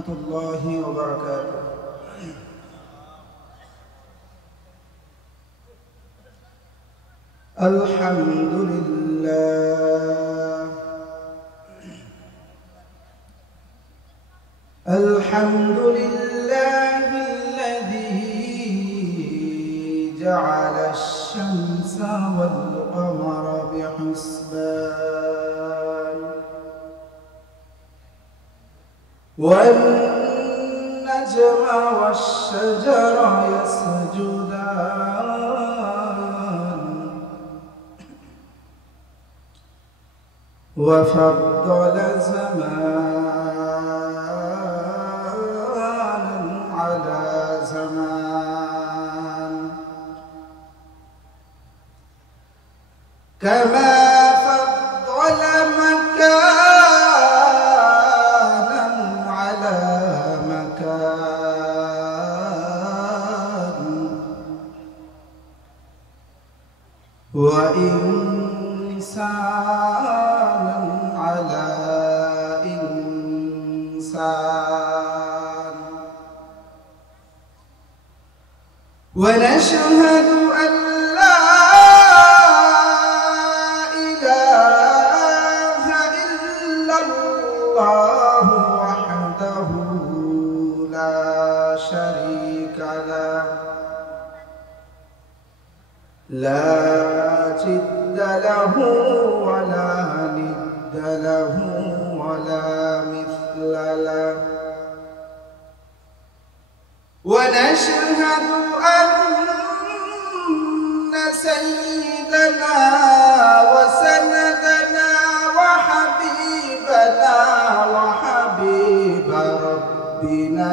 الله وبركاته. الحمد لله الحمد لله الذي جعل الشمس والقمر بحسبان والنجم والشجر يسجدان وفضل زمانا على زمان كما فضل مكانا على مكان وإنسانا على إنسان ونشهد أن لا إله إلا الله وحده لا شريك له لا جد له ولا ند له ولا مثل له ونشهد أن سيدنا وسندنا وحبيبنا وحبيب ربنا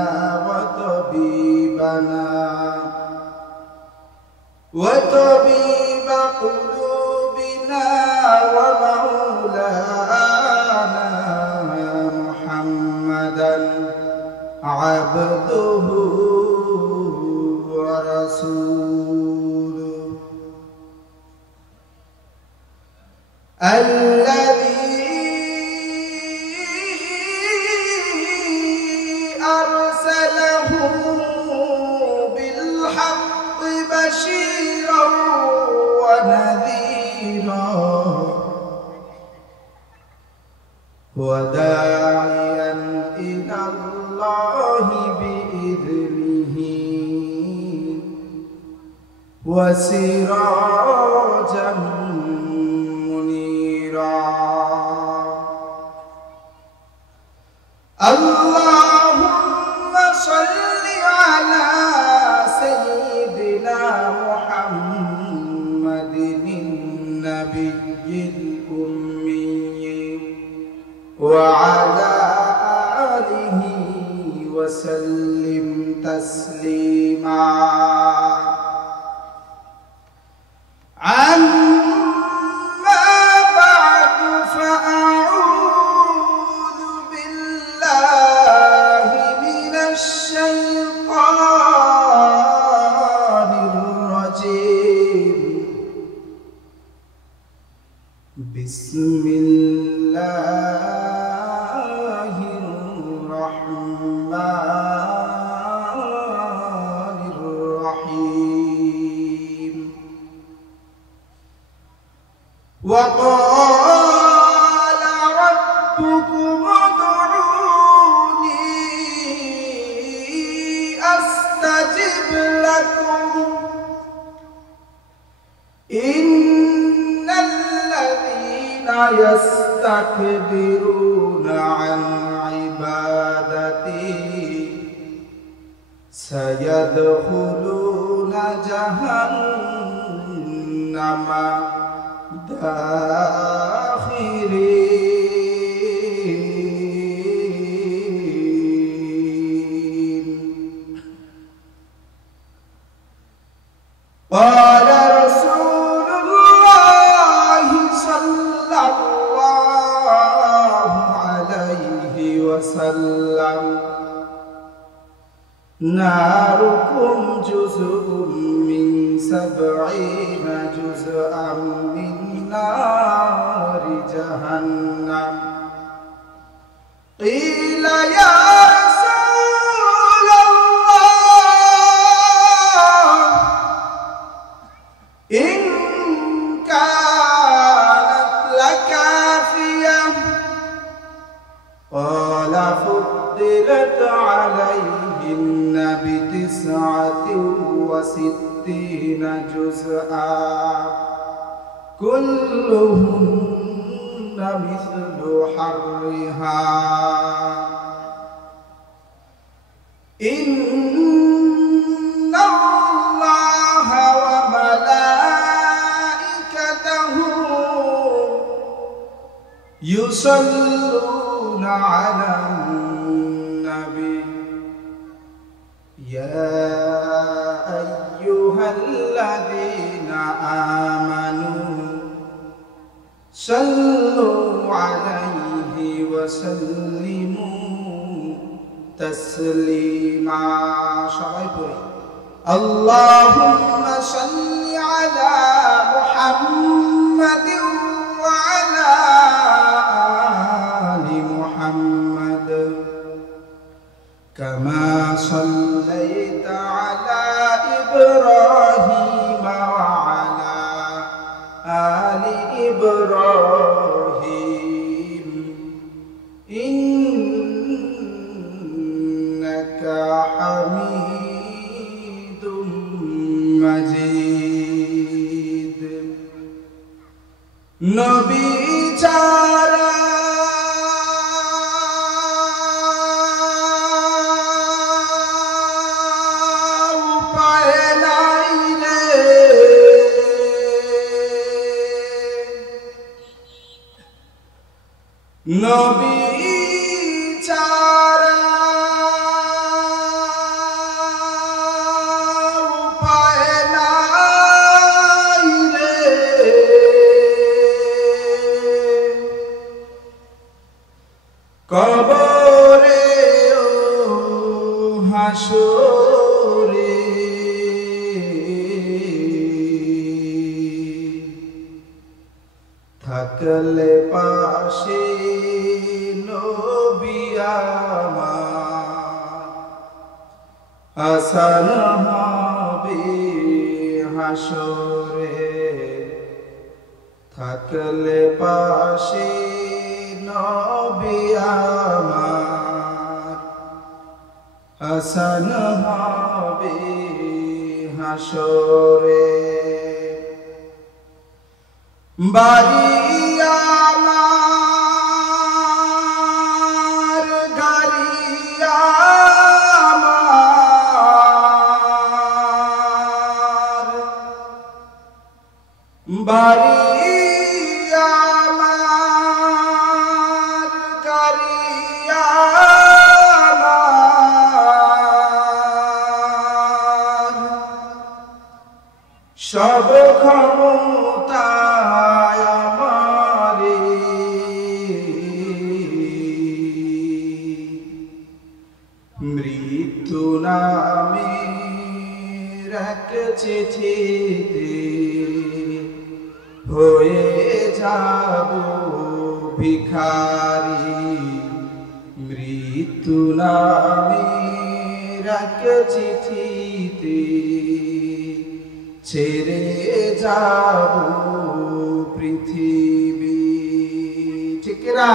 وطبيب قلوبنا ومولانا محمدا عبده ورسوله الذي أرسله بالحق بشيرا ونذيرا وداعيا إلى الله بإذنه وسراجا منيرا اللهم صل على سيدنا محمد النبي الأمي وعلى آله وسلم تسليما أما بعد فأعوذ بالله من الشيطان الرجيم بسم الله الرحمن الرحيم وقال ربكم ادعوني أستجب لكم إن الذين يستكبرون عن عبادتي سيدخلون جهنم داخرين قال رسول الله صلى الله عليه وسلم ناركم جزء من 70 جزءا من نار جهنم قيل يا رسول فضلت عليهن ب69 جزءا كلهن مثل حرها إن الله وملائكته يصلون على النبي يا أيها الذين آمنوا صلوا عليه وسلموا تسليما اللهم صل على محمد وعلى آل محمد كما صليت على إبراهيم وعلى آل إبراهيم إنك حميد مجيد نبي چارا নবী ছাড়া উপায় নাই রে কবরে ও হাসরে থাকলে পাশে নবী আমার হাসান হবে হাসরে থাকলে পাশে নবী আমার হাসান হবে হাসরে বাড়ি আমার গাড়ি আমার বাড়ি আমার গাড়ি আমার সব ক্ষমতা মৃত্যু নামের এক চিঠিতে হয়ে যাব ভিখারি মৃত্যু নামের এক চিঠিতে ছেড়ে যাব পৃথিবী ঠিক না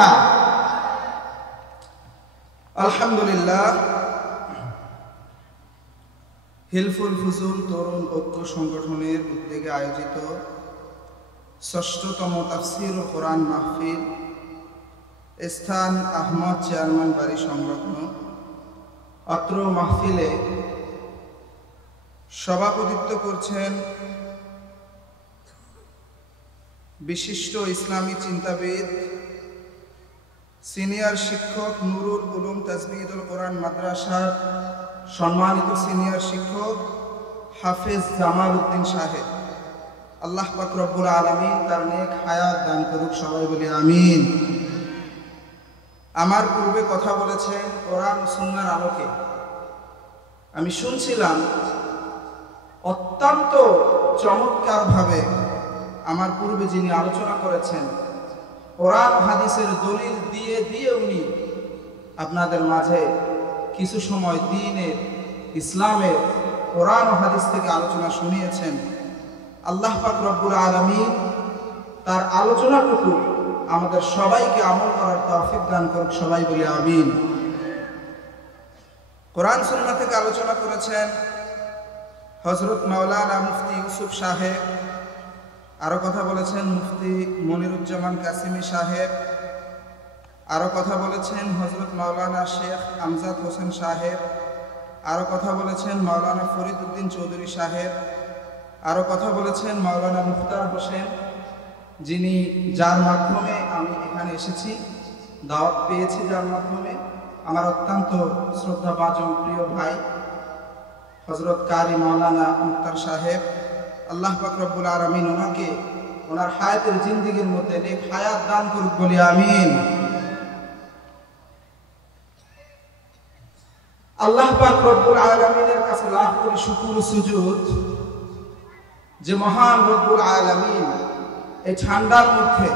আলহামদুলিল্লাহ হিলফুল ফুজুল তরুণ ঐক্য সংগঠনের উদ্যোগে আয়োজিত ষষ্ঠতম তাফসীর ও কোরআন মাহফিল স্থান আহমদ চেয়ারম্যান বাড়ি সংলগ্ন অত্র মাহফিলে সভাপতিত্ব করছেন বিশিষ্ট ইসলামী চিন্তাবিদ সিনিয়র শিক্ষক নুরুল উলুম তাজবিদুল কোরআন মাদ্রাসার সম্মানিত সিনিয়র শিক্ষক হাফেজ জামাল উদ্দিন সাহেব আল্লাহ পাক রব্বুল আলামিন তার নেক হায়াত দান করুক সবাই বলি আমিন আমার পূর্বে কথা বলেছেন কোরআন ও সুন্নাহর আলোকে আমি শুনছিলাম অত্যন্ত চমৎকারভাবে আমার পূর্বে যিনি আলোচনা করেছেন কোরআন হাদিসের দলিল দিয়ে দিয়ে উনি আপনাদের মাঝে কিছু সময় দ্বীনের ইসলামের কোরআন ও হাদিস থেকে আলোচনা শুনিয়েছেন আল্লাহ পাক রব্বুল আলামিন তার আলোচনাটুকু আমাদের সবাইকে আমল করার তৌফিক দান করুক সবাই বলি আমিন কোরআন সুন্নাহ থেকে আলোচনা করেছেন হযরত মাওলানা মুফতি ইউসুফ সাহেব, আরো কথা বলেছেন মুফতি মনিরুজ্জামান কাসিমি সাহেব, আরো কথা বলেছেন হযরত মাওলানা শেখ আমজাদ হোসেন সাহেব, আরো কথা বলেছেন মাওলানা ফরিদ উদ্দিন চৌধুরী সাহেব, আরো কথা বলেছেন মাওলানা মুখতার হোসেন, যার মাধ্যমে আমি এখানে এসেছি, দাওয়াত পেয়েছি, যার মাধ্যমে আমার অত্যন্ত শ্রদ্ধাভাজন প্রিয় ভাই হযরত কারি মাওলানা মুখতার সাহেব। আল্লাহ পাক রব্বুল আলামিন ওনাকে ওনার হায়াতের জিন্দেগীর মধ্যে নেক হায়াত দান করুক, বলি আমিন। আল্লাহ পাক রব্বুল আলামিনের কাছে লাখ কোটি শুকর ও সুজুদ যে মহান রব্বুল আলামিন এই ঠান্ডার মধ্যে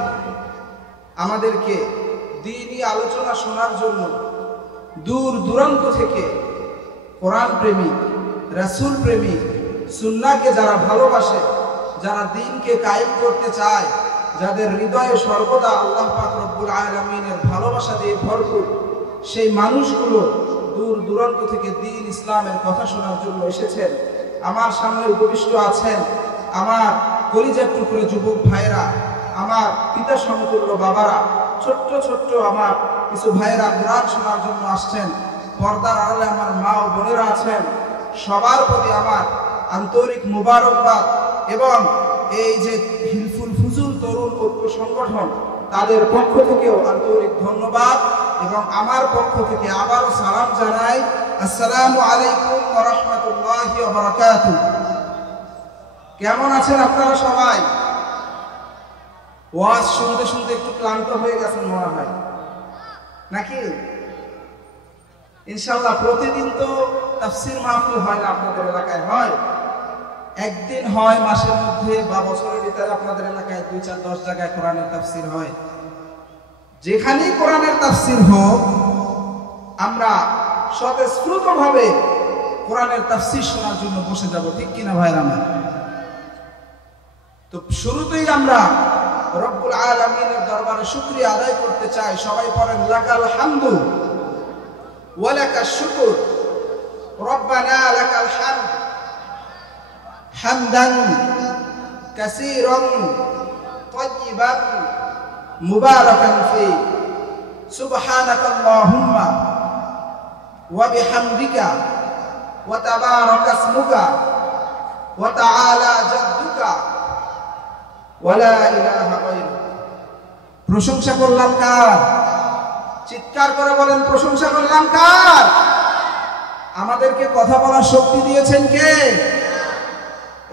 আমাদেরকে দ্বীনি আলোচনা শোনার জন্য দূর দূরান্ত থেকে কোরআন প্রেমিক, রাসূল প্রেমিক, সুন্নাহকে যারা ভালোবাসে, যারা দ্বীনকে কায়েম করতে চায়, যাদের হৃদয়ে সর্বদা আল্লাহ পাক রব্বুল আলামিনের ভালোবাসা দিয়ে ভরপুর, সেই মানুষগুলো দূর দূরান্ত থেকে দ্বীন ইসলামের কথা শোনার জন্য এসেছেন। আমার সামনে উপবিষ্ট আছেন আমার কলিজার টুকরো যুবক ভাইরা, আমার পিতা সমতুল্য বাবারা, ছোট্ট ছোট্ট আমার কিছু ভাইয়েরা কোরআন শোনার জন্য আসছেন। পর্দার আড়ালে আমার মা ও বোনেরা আছেন। সবার প্রতি আমার আন্তরিক মুবারকবাদ এবং এই যে হিলফুল ফুজুল তরুণ ঐক্য সংগঠন, তাদের পক্ষ থেকেও আন্তরিক ধন্যবাদ এবং আমার পক্ষ থেকে আবারও সালাম জানাই। আসসালামু আলাইকুম ওয়া রাহমাতুল্লাহি ওয়া বারাকাতুহু। কেমন আছেন আপনারা সবাই? ওয়াজ শুনতে শুনতে একটু ক্লান্ত হয়ে গেছেন মনে হয় নাকি? ইনশাআল্লাহ প্রতিদিন তো তাফসীর মাহফিল হয় না, আপনাদের এলাকায় হয়, একদিন হয় মাসের মধ্যে বা বছরের ভিতরে আপনাদের এলাকায় 2, 4, 10 জায়গায় কোরআনের তাফসীর হয়। যেখানেই কোরআনের তাফসীর হোক আমরা স্বতঃস্ফূর্তভাবে কোরআনের তাফসীর শোনার জন্য বসে যাব, ঠিক কিনা ভাইরা আমার? তো শুরুতেই আমরা রব্বুল আলামিনের দরবারে শুকরিয়া আদায় করতে চাই। সবাই পড়েন লাকাল হামদু ওয়া লাকাশ শুকর, রব্বানা লাকাল হামদ হামদান কাসীরান তাইয়িবান মুবারাকান ফি, সুবহানাকাল্লাহুম্মা ওয়া বিহামদিকা ওয়া তাবারাকা ইসমুকা ওয়া তাআলা জাদ্দুকা ওয়া লা ইলাহা গায়রুক। প্রশংসা করলাম কার? চিৎকার করে বলেন, প্রশংসা করলাম কার? আমাদেরকে কথা বলার শক্তি দিয়েছেন কে?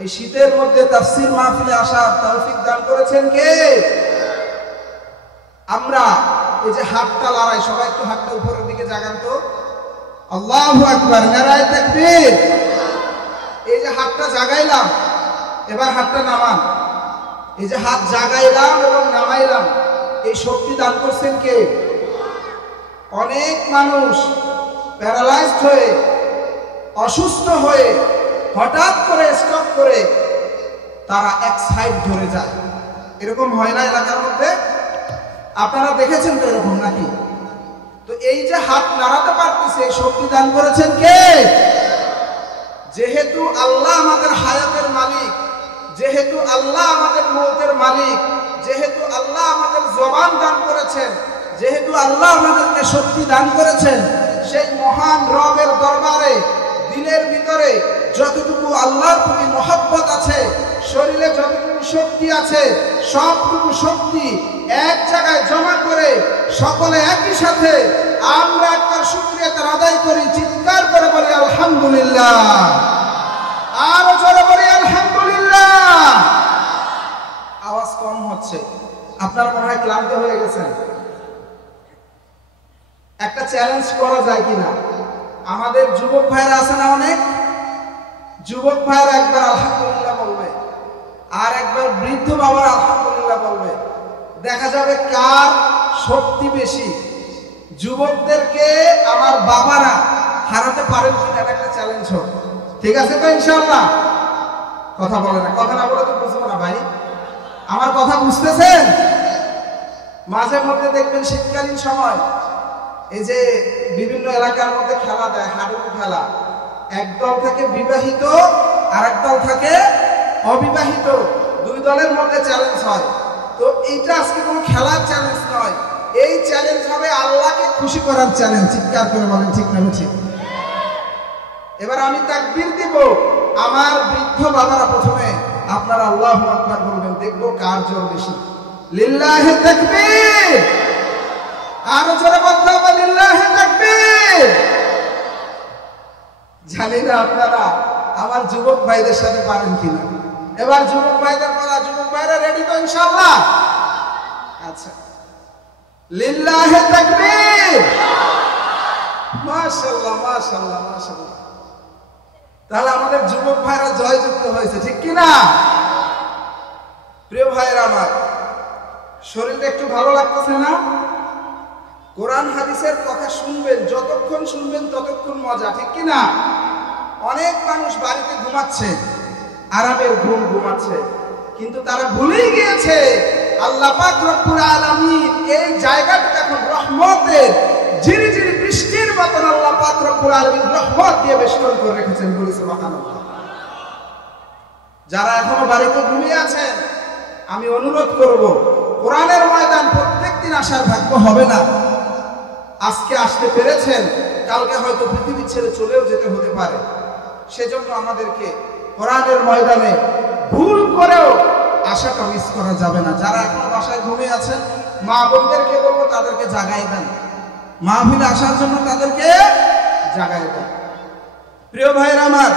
এই শীতের মধ্যে তাফসীর মাহফিলে আসার তৌফিক দান করেছেন কে? আমরা এই যে হাতটা লড়াই, সবাই একটু হাতটা উপরের দিকে জাগান তো। আল্লাহু আকবার, নারায়ে তাকবীর। এই যে হাতটা জাগাইলাম, এবার হাতটা নামান। এই যে হাত জাগাইলাম এবং নামাইলাম, এই শক্তি দান করছেন কে? অনেক মানুষ প্যারালাইজড হয়ে, অসুস্থ হয়ে, হঠাৎ করে স্ট্রোক করে তারা এক সাইড ধরে যায়। এরকম হয় না এলাকার মধ্যে? আপনারা দেখেছেন তো এরকম নাকি? তো এই যে হাত নাড়াতে পারতেছে, এই শক্তি দান করেছেন কে? যেহেতু আল্লাহ আমাদের হায়াতের মালিক, যেহেতু আল্লাহ আমাদের মৌতের মালিক, যেহেতু আল্লাহ আমাদের জবান দান করেছেন, যেহেতু আল্লাহ আমাদেরকে শক্তি দান করেছেন, সেই মহান রবের দরবারে দিলের ভিতরে যতটুকু আল্লাহর প্রতি মহব্বত আছে, শরীরে যতটুকু শক্তি আছে, সবটুকু শক্তি এক জায়গায় জমা করে সকলে একই সাথে আমরা একবার শুকরিয়া তার আদায় করি। চিৎকার করে বলি আলহামদুলিল্লাহ, আরো জোরে বলি আলহামদুলিল্লাহ। আওয়াজ কম হচ্ছে, আপনারা মনে হয় ক্লান্ত হয়ে গেছেন। একটা চ্যালেঞ্জ করা যায় কিনা? আমাদের যুবক ভাইরা আছে না, অনেক যুবক ভাইরা একবার আলহামদুলিল্লাহ বলবে, আর একবার বৃদ্ধ বাবার আলহামদুলিল্লাহ বলবে। দেখা যাবে কার শক্তি বেশি। যুবকদেরকে আমার বাবারা হারাতে পারেন কিনা, একটা চ্যালেঞ্জ হোক। ঠিক আছে তো ইনশাআল্লাহ? কথা বলে না, কথা না বলে তো বুঝবো না ভাই। আমার কথা বুঝতেছেন? মাঝে মধ্যে দেখবেন শীতকালীন সময় এই যে বিভিন্ন এলাকার মধ্যে খেলা দেয়, হাডুডু খেলা, এক দল থেকে বিবাহিত আর এক দল থেকে অবিবাহিত, দুই দলের মধ্যে চ্যালেঞ্জ হয়। তো এইটা আজকে কোনো খেলার চ্যালেঞ্জ নয়, এই চ্যালেঞ্জ হবে আল্লাহকে খুশি করার চ্যালেঞ্জ। চিৎকার করে বলেন ঠিক না ঠিক? এবার আমি তাকবীর দিব, আমার বৃদ্ধ বাবারা প্রথমে আপনারা আল্লাহু আকবার বলবেন, দেখবো কার জোর বেশি। লিল্লাহি তাকবীর, আরো জোরে বলতে হবে লিল্লাহি তাকবীর। জানি না আপনারা আমার যুবক ভাইদের সাথে পারেন কিনা। এবার যুবক ভাইদের বলা, যুবক ভাইরা রেডি তো ইনশাআল্লাহ? আচ্ছা, লিল্লাহি তাকবীর, মাশাআল্লাহ মাশাআল্লাহ মাশাআল্লাহ। তাহলে আমাদের যুবক ভাইরা জয়যুক্ত হয়েছে, ঠিক কিনা? প্রিয় ভাইরা আমার, শরীরটা একটু ভালো লাগতেছে না? কোরআন হাদিসের কথা শুনবেন, যতক্ষণ শুনবেন ততক্ষণ মজা, ঠিক কিনা? অনেক মানুষ বাড়িতে ঘুমাচ্ছে, আরামের ঘুম ঘুমাচ্ছে, কিন্তু তারা ভুলেই গিয়েছে আল্লাহ পাক রব্বুল আলামিন এই জায়গাটা এখন রহমতের ঝিরিঝিরি বৃষ্টির মতন আল্লাহ পাক রব্বুল আলামিন রহমত দিয়ে বেষ্টন করে রেখেছেন। বলি সুবহানাল্লাহ। যারা এখনো বাড়িতে ঘুমিয়ে আছেন, আমি অনুরোধ করব, কোরআনের ময়দান প্রত্যেকদিন আসার ভাগ্য হবে না। আজকে আসতে পেরেছেন, কালকে হয়তো পৃথিবী ছেড়ে চলেও যেতে হতে পারে। সেজন্য আমাদেরকে কোরআনের ময়দানে ভুল করেও আশাটা মিস করা যাবে না। যারা এখনো বাসায় ঘুমিয়ে আছেন, মা বোনদেরকে বলবো তাদেরকে জাগাই দেন, মাহফিলে আসার জন্য তাদেরকে জাগাই দেন। প্রিয় ভাইরা আমার,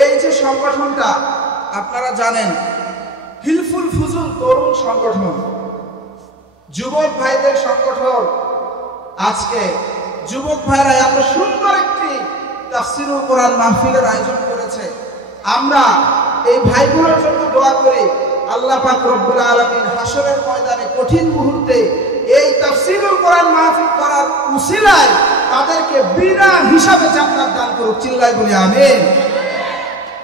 এই যে সংগঠনটা আপনারা জানেন, হিলফুল ফুজুল তরুণ সংগঠন, যুবক ভাইদের সংগঠন। আজকে যুবক ভাইরা এত সুন্দর একটি তাফসীরুল কোরআন মাহফিলের আয়োজন করেছে। আমরা এই ভাইগুলোর জন্য দোয়া করি, আল্লাহ পাক রব্বুল আলামিন হাসরের ময়দানে কঠিন মুহূর্তে এই তাফসীরুল কোরআন মাহফিল করার উসিলায় তাদেরকে বিনা হিসাবে জান্নাত দান করুক। চিল্লায় বলি আমিন।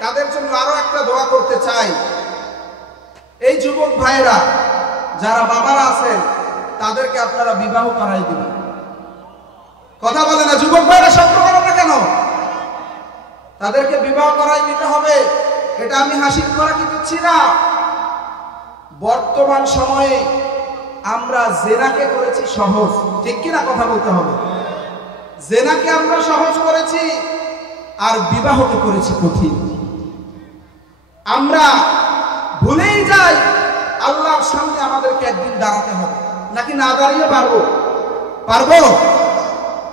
তাদের জন্য আরো একটা দোয়া করতে চাই। এই যুবক ভাইরা যারা বাবারা আছেন, তাদেরকে আপনারা বিবাহ করাই দিবেন। কথা বলে না, যুবক ভাইরা শব্দ করো না কেন? তাদেরকে বিবাহ করাই দিতে হবে। এটা আমি হাসিল করা কি দিচ্ছি না। বর্তমান সময়ে আমরা জেনাকে করেছি সহজ, ঠিক কিনা? কথা বলতে হবে। জেনাকে আমরা সহজ করেছি, আর বিবাহকে করেছি কঠিন। আমরা ভুলেই যাই আল্লাহর সামনে আমাদেরকে একদিন দাঁড়াতে হবে, নাকি না দাঁড়িয়ে পারবো? পারবো।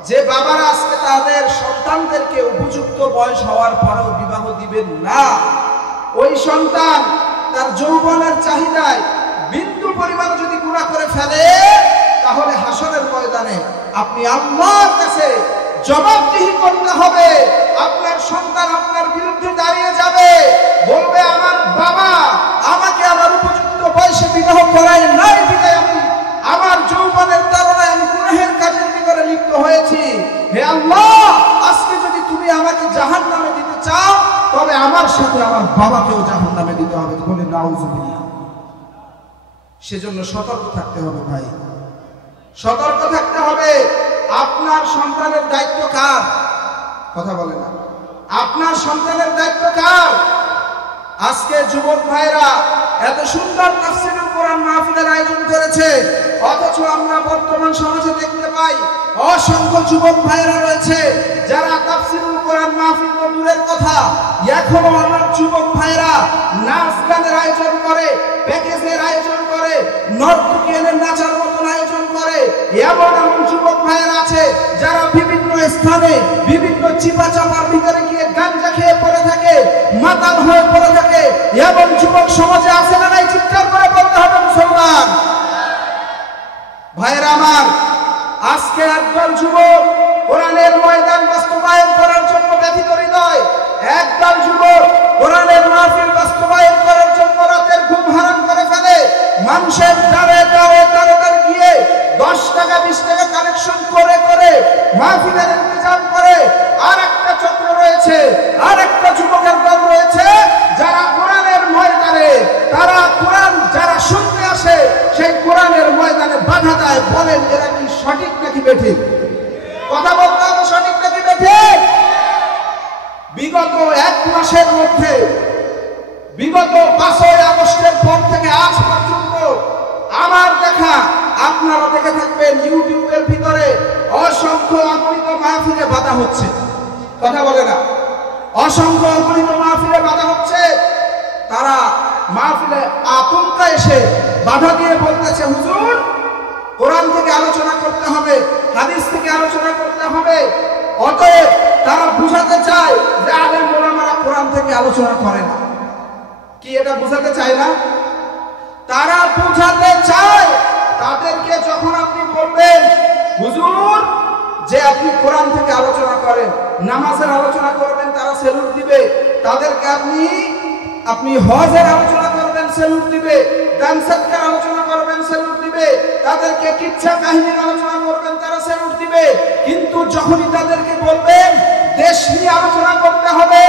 যে বাবারা আজকে তাদের সন্তানদেরকে উপযুক্ত বয়স হওয়ার পরেও বিবাহ দিবেন না, ওই সন্তান তার যৌবনের চাহিদায় বিন্দু পরিমাণ যদি গুনাহ করে ফেলে, তাহলে হাসরের ময়দানে আপনি আল্লাহর কাছে জবাবদিহি করতে হবে। আপনার সন্তান আপনার বিরুদ্ধে দাঁড়িয়ে যাবে, বলবে আমার বাবা আমাকে আমার উপযুক্ত বয়সে বিবাহ করায় নাই, বিদায় আমি আমার যৌবনের তাড়নায় আমি গুনাহের কাজের ভিতরে লিপ্ত হয়েছি। হে আল্লাহ, আজকে যদি তুমি আমাকে জাহান্নামে দিতে চাও, তবে আমার সাথে আমার বাবাকেও জাহান্নামে দিতে হবে। বলে নাউজুবিল্লাহ। সেজন্য সতর্ক থাকতে হবে ভাই, সতর্ক থাকতে হবে। আপনার সন্তানের দায়িত্ব কার? কথা বলে না। আপনার সন্তানের দায়িত্ব কার? আজকে যুবক ভাইরা এত সুন্দর তাফসীরুল কোরআন মাহফিলের আয়োজন করেছে, অথচ আমরা বর্তমান সমাজে দেখতে পাই অসংখ্য যুবক ভাইরা রয়েছে যারা তাফসীরুল কোরআন মাহফিল তো দূরের কথা, এখনো আমার যুবক ভাইরা নাচ গানের আয়োজন করে, প্যাকেজের আয়োজন করে, নর্তকী এনে নাচার মতন আয়োজন করে। এমন এমন যুবক ভাইরা আছে যারা বিভিন্ন স্থানে বিভিন্ন চিপা চাপার ভিতরে গিয়ে গাঞ্জা খেয়ে পড়ে থাকে, মাতাল হয়ে পড়ে থাকে। এমন যুবক সমাজে আছে না নাই? চিৎকার করে বলতে হবে মুসলমান ভাইরা আমার। আজকে একদল যুবক কোরআনের ময়দান বাস্তবায়ন করার জন্য ব্যথিত হৃদয়, একদল যুবক কোরআনের মাহফিল বাস্তবায়ন করার জন্য রাতের ঘুম হারাম করে ফেলে, মানুষের দ্বারে দ্বারে দ্বারে দ্বারে গিয়ে 10 টাকা 20 টাকা কালেকশন করে করে মাহফিলের ইন্তজাম করে। আর একটা চক্র রয়েছে, আর একটা যুবকের দল রয়েছে যারা কোরআনের ময়দানে, তারা কোরআন যারা শুনতে আসে সেই কোরআনের ময়দানে বাধা দেয়। বলেন এরা কি সঠিক নাকি বেঠিক? কথা বলতে হবে, সঠিক নাকি বেঠিক? বিগত 1 মাসের মধ্যে, বিগত 5ই আগস্টের পর থেকে আজ পর্যন্ত আমার দেখা, আপনারা দেখে থাকবেন ইউটিউবের ভিতরে অসংখ্য অগণিত মাহফিলে বাধা হচ্ছে। কথা বলে না? অসংখ্য অগণিত মাহফিলে বাধা হচ্ছে। তারা মাহফিলে আতঙ্কা এসে বাধা দিয়ে বলতেছে, হুজুর কোরআন থেকে আলোচনা করতে হবে, হাদিস থেকে আলোচনা করতে হবে। অতএব তারা বুঝাতে চায় যে আলেম ওলামারা কোরআন থেকে আলোচনা করে না। কি এটা বুঝাতে চায় না? তারা বুঝাতে চায় তাদেরকে যখন আপনি বলবেন হুজুর যে আপনি কোরআন থেকে আলোচনা করেন, নামাজের আলোচনা করবেন, তারা সেলুট দিবে। তাদেরকে আপনি হজের আলোচনা করবেন, সেলুট দিবে। দান সদকার আলোচনা করবেন, সেলুট দিবে। তাদেরকে কিচ্ছা কাহিনীর আলোচনা করবেন, তারা সেলুট দিবে। কিন্তু যখনই তাদেরকে বলবেন দেশ নিয়ে আলোচনা করতে হবে,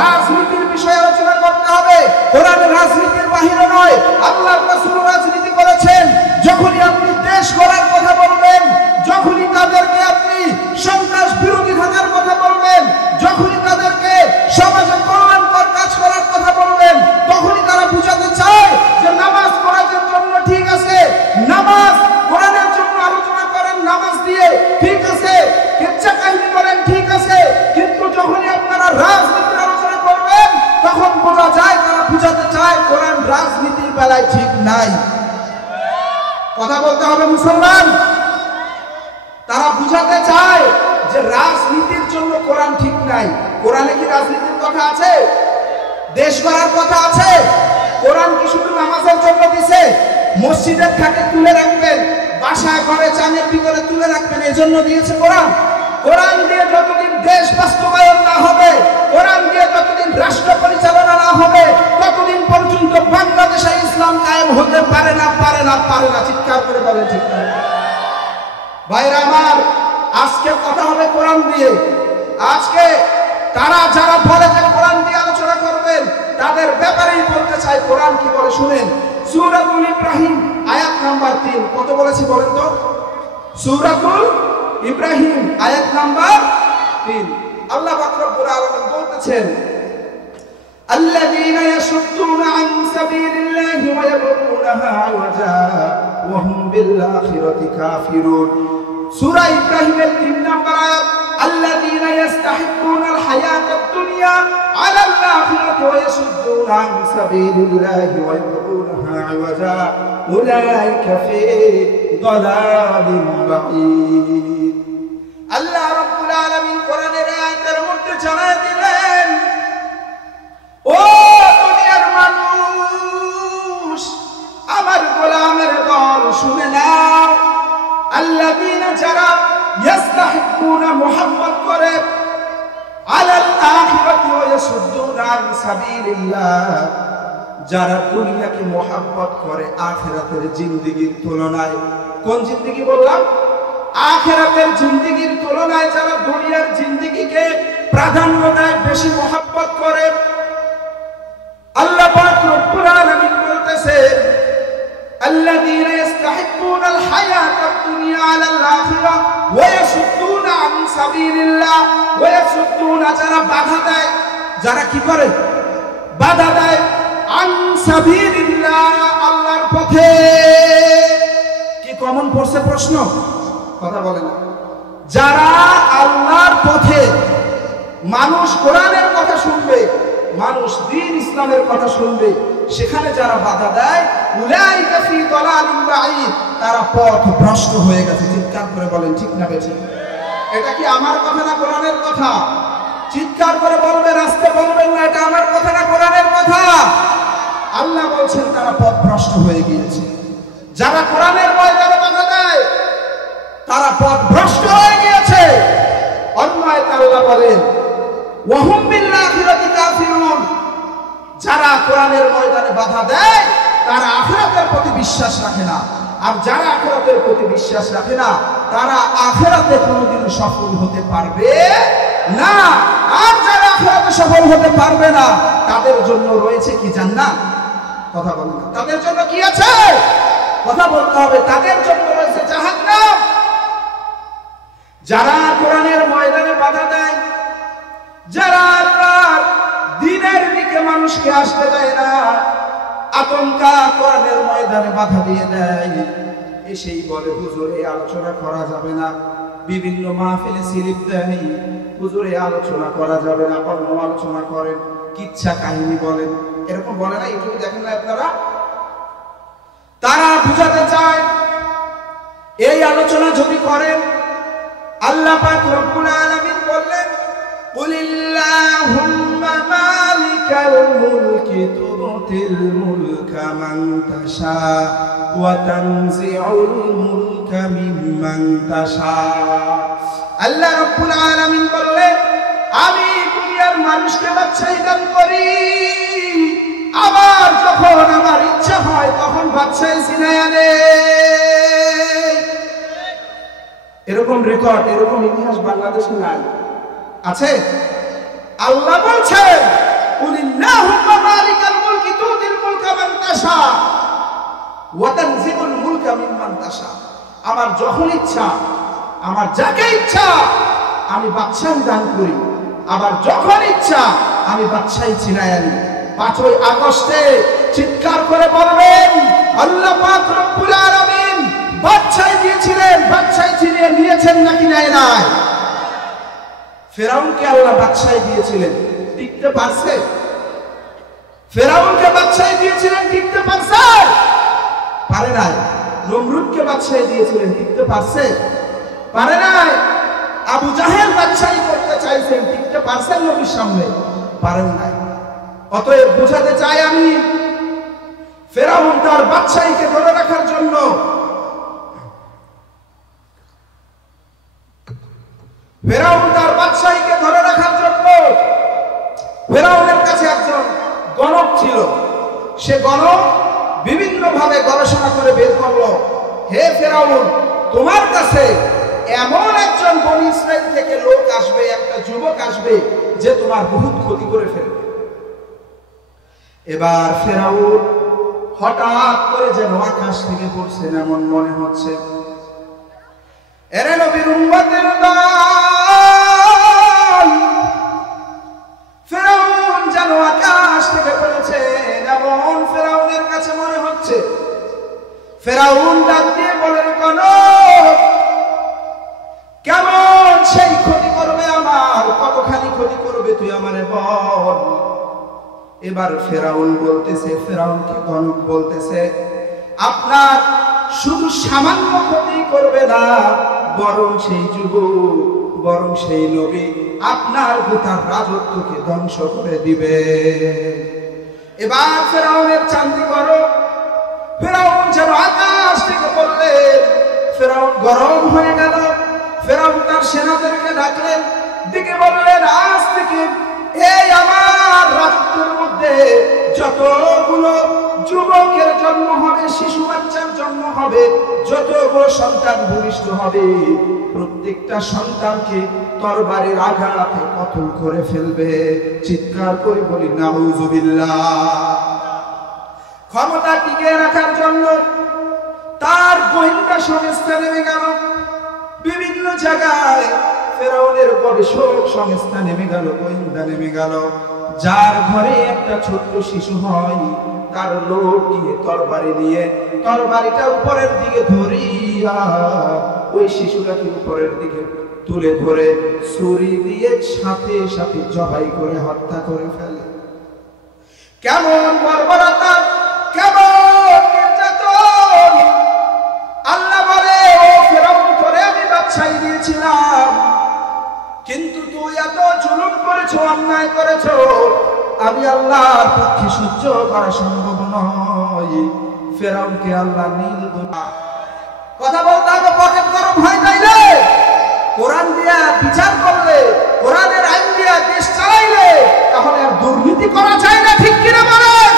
রাজনীতির বিষয়ে আলোচনা করতে হবে, কোরআনের রাজনীতির বাহিরে নয়, আল্লাহর রাসূল রাজনীতি করেছেন, যখনই আপনি দেশ গড়ার কথা বলবেন, যখনই তাদেরকে আপনি সন্ত্রাস বিরোধী থাকার কথা বলবেন, যখনই তাদেরকে সমাজে কল্যাণকর কাজ করার কথা বলবেন, তখনই তারা বুঝাতে চায় যে নামাজ কোরআনের জন্য ঠিক আছে, নামাজ কোরআনের জন্য আলোচনা করেন নামাজ দিয়ে, ঠিক আছে, কিচ্ছা কাহিনী বলেন, ঠিক আছে। কিন্তু যখনই আপনারা রাজনীতির আলোচনা করবেন, তখন বোঝা যায় তারা বুঝাতে চায় কোরআন রাজনীতির বেলায় ঠিক নাই। কথা বলতে হবে মুসলমান। তারা বুঝাতে চায় যে রাজনীতির জন্য কোরআন ঠিক নাই। কোরআনে কি রাজনীতির কথা আছে? দেশ গড়ার কথা আছে? কোরআন কি শুধু নামাজের জন্য দিছে? মসজিদের খাটে তুলে রাখবেন, বাসায় ঘরে চানের ভিতরে তুলে রাখবেন, এজন্য দিয়েছে কোরআন? কোরআন দিয়ে যতদিন দেশ বাস্তবায়ন না হবে, কোরআন দিয়ে যতদিন রাষ্ট্র পরিচালনা না হবে, ততদিন পর্যন্ত বাংলাদেশে ইসলাম কায়েম হতে পারে না, পারে না, পারে না। চিৎকার করে বলে ঠিক না? ভাইরা আমার, আজকে কথা হবে কোরআন দিয়ে। আজকে তারা যারা বলে যে কোরআন দিয়ে আলোচনা করবেন, তাদের ব্যাপারেই বলতে চাই কোরআন কি বলে শুনেন। সূরাতুল ইব্রাহিম আয়াত নাম্বার 3, কত বলেছি বলেন তো? সূরাতুল ইব্রাহিম আয়াত নাম্বার 3, আল্লাহ পাক রব্বুল আলামিন বলতেছেন, الذين يصدون عن سبيل الله ويبغونها عوجا وهم بالآخرة كافرون। সূরা ইব্রাহিমের 3 নম্বর আয়াত, الذين يستحبون الحياة الدنيا على الآخرة ويصدون عن سبيل الله ويبغونها عوجا أولئك في ضلال بعيد। আল্লাহ রাব্বুল আলামিন কোরআনের আয়াতের মধ্যে জানায় দিলেন, ও দুনিয়ার মানুষ, আমার গোলামের দল শুনে নাও, আল্লাযীনা যারা ইস্তাহিব্বুনা মুহাব্বত করে, আলাল আখিরাতি ওয়া ইয়াসুদ্দুনা আন সাবিলিল্লাহ, যারা দুনিয়াকে মুহাব্বত করে আখিরাতের জিন্দেগীর তুলনায়। কোন জিন্দেগী বললাম? আখিরাতের জিন্দেগীর তুলনায় যারা দুনিয়ার জিন্দেগীকে প্রাধান্য দেয়, বেশি মুহাব্বত করে, আল্লাহ পাক রব্বুল আলামিন বলতেছেন, الذين يستحبون الحياة الدنيا على الآخرة ويصدون عن سبيل الله ويصدون, যারা বাধা দেয়, যারা কি করে? বাধা দেয়, আন সাবিলিল্লাহ, আল্লাহর পথে। কি কমন পড়ছে প্রশ্ন? কথা বলে না। যারা আল্লাহর পথে, মানুষ কোরআনের কথা শুনবে, মানুষ দ্বীন ইসলামের কথা শুনবে, সেখানে যারা বাধা দেয়, উলাইকা ফি দালালিন বাঈদ, তারা পথ ভ্রষ্ট হয়ে গেছে। চিৎকার করে বলেন ঠিক না বেঠিক? এটা কি আমার কথা না কোরআনের কথা? চিৎকার করে বলবেন, আস্তে বলবেন না, এটা আমার কথা না কোরআনের কথা? আল্লাহ বলছেন তারা পথ ভ্রষ্ট হয়ে গিয়েছে। যারা কোরআনের ময়দানে বাধা দেয়, তারা পথ ভ্রষ্ট হয়ে গিয়েছে। অন্য আয়াতে আল্লাহ বলেন, ওয়াহুম বিল আখিরাতি কাফিরুন, যারা কোরআনের ময়দানে বাধা দেয়, তারা আখিরাতের প্রতি বিশ্বাস রাখে না। আর যারা আখিরাতের প্রতি বিশ্বাস রাখে না, তারা আখিরাতে কোনোদিন সফল হতে পারবে না। আর যারা আখিরাতে সফল হতে পারবে না, তাদের জন্য রয়েছে কি? জান্নাত। কথা বলেন না, তাদের জন্য কি আছে? কথা বলতে হবে। তাদের জন্য রয়েছে জাহান্নাম। যারা কোরআনের ময়দানে বাধা দেয়, যারা আল্লাহর দ্বীনের দিকে মানুষকে আসতে দেয় না, আতঙ্কা কোরআনের ময়দানে বাধা দিয়ে দেয়, এসেই বলে হুজুর এই আলোচনা করা যাবে না, বিভিন্ন মাহফিলে স্লিপ দেয়, হুজুর এই আলোচনা করা যাবে না, অন্য আলোচনা করেন, কিচ্ছা কাহিনী বলেন, এরকম বলে না? ইউটিউবে দেখেন না আপনারা? তারা বুঝাতে চায় এই আলোচনা যদি করেন, আল্লাহ পাক রব্বুল আলামিন বললেন কুলিল্লাহুম্মা মালিকাল মুলকি তুতিল মুলকা মান তাশা ওয়া তানজিউল মুলকা মিম্মান তাশা। আল্লাহ রব্বুল আলামিন বললেন আমি দুনিয়ার মানুষকে বাদশাহী দান করি, আবার যখন আমার ইচ্ছা হয় তখন বাদশাহী ছিনায় আনে। এরকম রেকর্ড, এরকম ইতিহাস বাংলাদেশে নাই, আছে? আল্লাহ বলছেন কুলিল্লাহুম্মা মালিকাল মুলকি তুতিল মুলকা মান তাশা ওয়া তানজিউল মুলকা মিম্মান তাশা। আমার যখন ইচ্ছা, আমার যাকে ইচ্ছা আমি বাদশাহী দান করি, আবার যখন ইচ্ছা আমি বাদশাহী ছিনায় আনি। 5ই আগস্টে চিৎকার করে বলবেন আল্লাহ পাক রব্বুল আলামিন বাদশাহী দিয়েছিলেন, বাদশাহী ছিনিয়ে নিয়েছেন নাকি নেয় নাই? ফেরাউনকে আল্লাহ বাদশাহী দিয়েছিলেন, টিকতে পারছে? ফেরাউনকে বাদশাহী দিয়েছিলেন, টিকতে পারছে? পারে নাই। নমরুদকে বাদশাহী দিয়েছিলেন, টিকতে পারছে? পারে নাই। আবু জাহেল বাদশাহী করতে চাইছেন, টিকতে পারছেন নবীর সামনে? পারেন নাই। অতএব বোঝাতে চাই আমি, ফেরাউন তার বাদশাহীকে ধরে রাখার জন্য ফেরাউনের কাছে একজন গণক ছিল। সে গণক বিভিন্ন ভাবে গবেষণা করে বের করলো, হে ফেরাউন, তোমার কাছে এমন একজন বনী ইসরাইল থেকে লোক আসবে, একটা যুবক আসবে যে তোমার বহুত ক্ষতি করে ফেলবে। এবার ফেরাউন হঠাৎ করে যেন আকাশ থেকে পড়ছেন এমন মনে হচ্ছে। এরে নবীর উম্মতের দল, ফেরাউন যেন আকাশ থেকে পড়েছেন এমন ফেরাউনের কাছে মনে হচ্ছে। ফেরাউন ডাক দিয়ে বলেন, গণক, কেমন সেই ক্ষতি করবে আমার, কতখানি ক্ষতি করবে তুই আমারে বল। এবার ফেরাউন বলতেছে, ফেরাউনকে গণক বলতেছে, আপনার শুধু সামান্য ক্ষতি করবে না, বরং সেই যুবক, বরং সেই নবী আপনার গোটা রাজত্বকে ধ্বংস করে দিবে। এবার ফেরাউনের চান্দি করো। ফেরাউন যেন আকাশ থেকে বললেন, ফেরাউন গরম হয়ে গেল। ফেরাউন তার সেনাদেরকে ডাকলেন, ডেকে বললেন, আজ থেকে এই আমার রাজত্বের মধ্যে যতগুলো যুবকের জন্ম হবে, শিশু বাচ্চার জন্ম হবে, যতগুলো সন্তান ভূমিষ্ঠ হবে, প্রত্যেকটা সন্তানকে তরবারির আঘাতে কতল করে ফেলবে। চিৎকার করে বলি নাউজুবিল্লাহ। ক্ষমতা টিকে রাখার জন্য তার গোয়েন্দা সংস্থা নেমে গেল বিভিন্ন জায়গায়। ফেরাউনের উপরে শোক সংস্থা নেমে গেল, গোয়েন্দা নেমে গেল। যার ঘরে একটা ছোট্ট শিশু হয়, তার লোক গিয়ে তরবারি নিয়ে তরবারিটা উপরের দিকে ধরিয়া ওই শিশুটাকে উপরের দিকে তুলে ধরে ছুরি দিয়ে সাথে সাথে জবাই করে হত্যা করে ফেলে। কেমন বর্বরতা, কেমন নির্যাতন! আল্লাহ বলে, ও ফেরাউন, তোরে আমি বাদশাহী দিয়েছিলাম, কিন্তু তুই এত জুলুম করেছো, অন্যায় করেছো, আমি আল্লাহর পক্ষে সহ্য করা সম্ভব নয়। ফেরাউনকে আল্লাহ নীল কথা বলতে হবে, পকেট গরম হয় তাইলে কোরআন দিয়া বিচার করলে, কোরআনের আইন দিয়া দেশ চালাইলে তাহলে আর দুর্নীতি করা যায় না, ঠিক কিনা বলেন?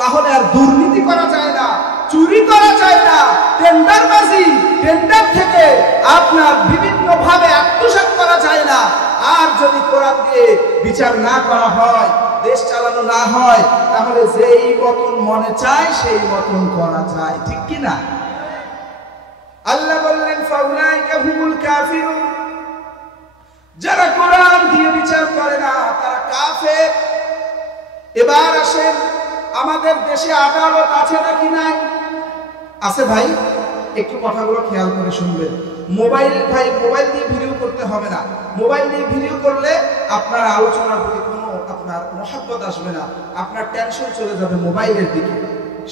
তাহলে আর দুর্নীতি করা যায় না, চুরি করা যায় না, টেন্ডারবাজি, টেন্ডার থেকে আপনার বিভিন্ন ভাবে আত্মসাৎ করা যায় না। আর যদি কোরআন দিয়ে বিচার না করা হয়, দেশ চালানো না হয়, তাহলে যেই মতন মনে চায় সেই মতন করা যায়, ঠিক কিনা? আল্লাহ বললেন ফাউলাইকা হুমুল কাফিরুন, যারা কোরআন দিয়ে বিচার করে না তারা কাফের। এবার আসেন, আমাদের দেশে আদালত আছে নাকি নাই? আছে ভাই, একটু কথাগুলো খেয়াল করে শুনবেন। মোবাইল ভাই, মোবাইল দিয়ে ভিডিও করতে হবে না। মোবাইল দিয়ে ভিডিও করলে আপনার আলোচনার প্রতি কোনো আপনার মহব্বত আসবে না, আপনার টেনশন চলে যাবে মোবাইলের দিকে।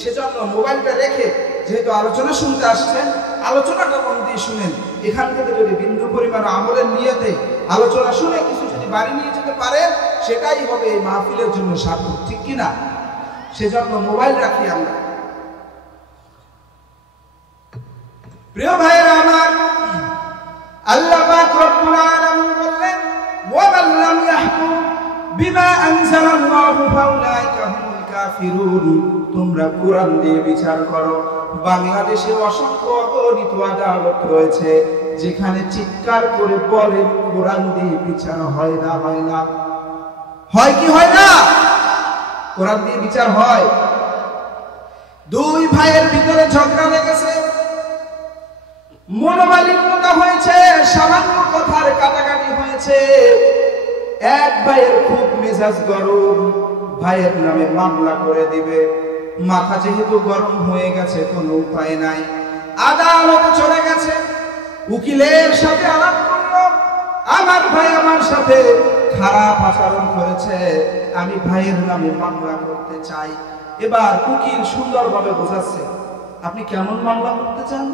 সেজন্য মোবাইলটা রেখে যেহেতু আলোচনা শুনতে আসছেন, আলোচনাটা মন দিয়ে শুনেন। এখান থেকে যদি বিন্দু পরিমাণ আমলের নিয়তে আলোচনা শুনে কিছু যদি বাড়ি নিয়ে যেতে পারেন, সেটাই হবে এই মাহফিলের জন্য সার্থক, ঠিক কিনা? সেজন্য মোবাইল রাখি আমরা। প্রিয় ভাইয়েরা আমার, আল্লাহ পাক রব্বুল আলামিন বললেন ওয়া মান লাম ইয়াহকুম বিমা আনজালাল্লাহু ফাউলাইকা হুমুল কাফিরুন। তোমরা কোরআন দিয়ে বিচার করো। বাংলাদেশে অসংখ্য অগণিত আদালত রয়েছে যেখানে চিৎকার করে বলেন কোরআন দিয়ে বিচার হয় না, হয় না, হয় কি হয় না? কোরআন দিয়ে বিচার হয়। দুই ভাইয়ের ভিতরে ঝগড়া লেগেছে, মনোমালিন্যতা হয়েছে, সামান্য কথার কাটাকাটি হয়েছে। এক ভাইয়ের খুব মেজাজ গরম, ভাইয়ের নামে মামলা করে দিবে। মাথা যেহেতু গরম হয়ে গেছে, কোনো উপায় নাই, আদালতে চলে গেছে। উকিলের সাথে আলাপ করলো, আমার ভাই আমার সাথে খারাপ আচরণ করেছে, আমি ভাইয়ের নামে মামলা করতে চাই। এবার উকিল সুন্দরভাবে বোঝাচ্ছে আপনি কেমন মামলা করতে চান?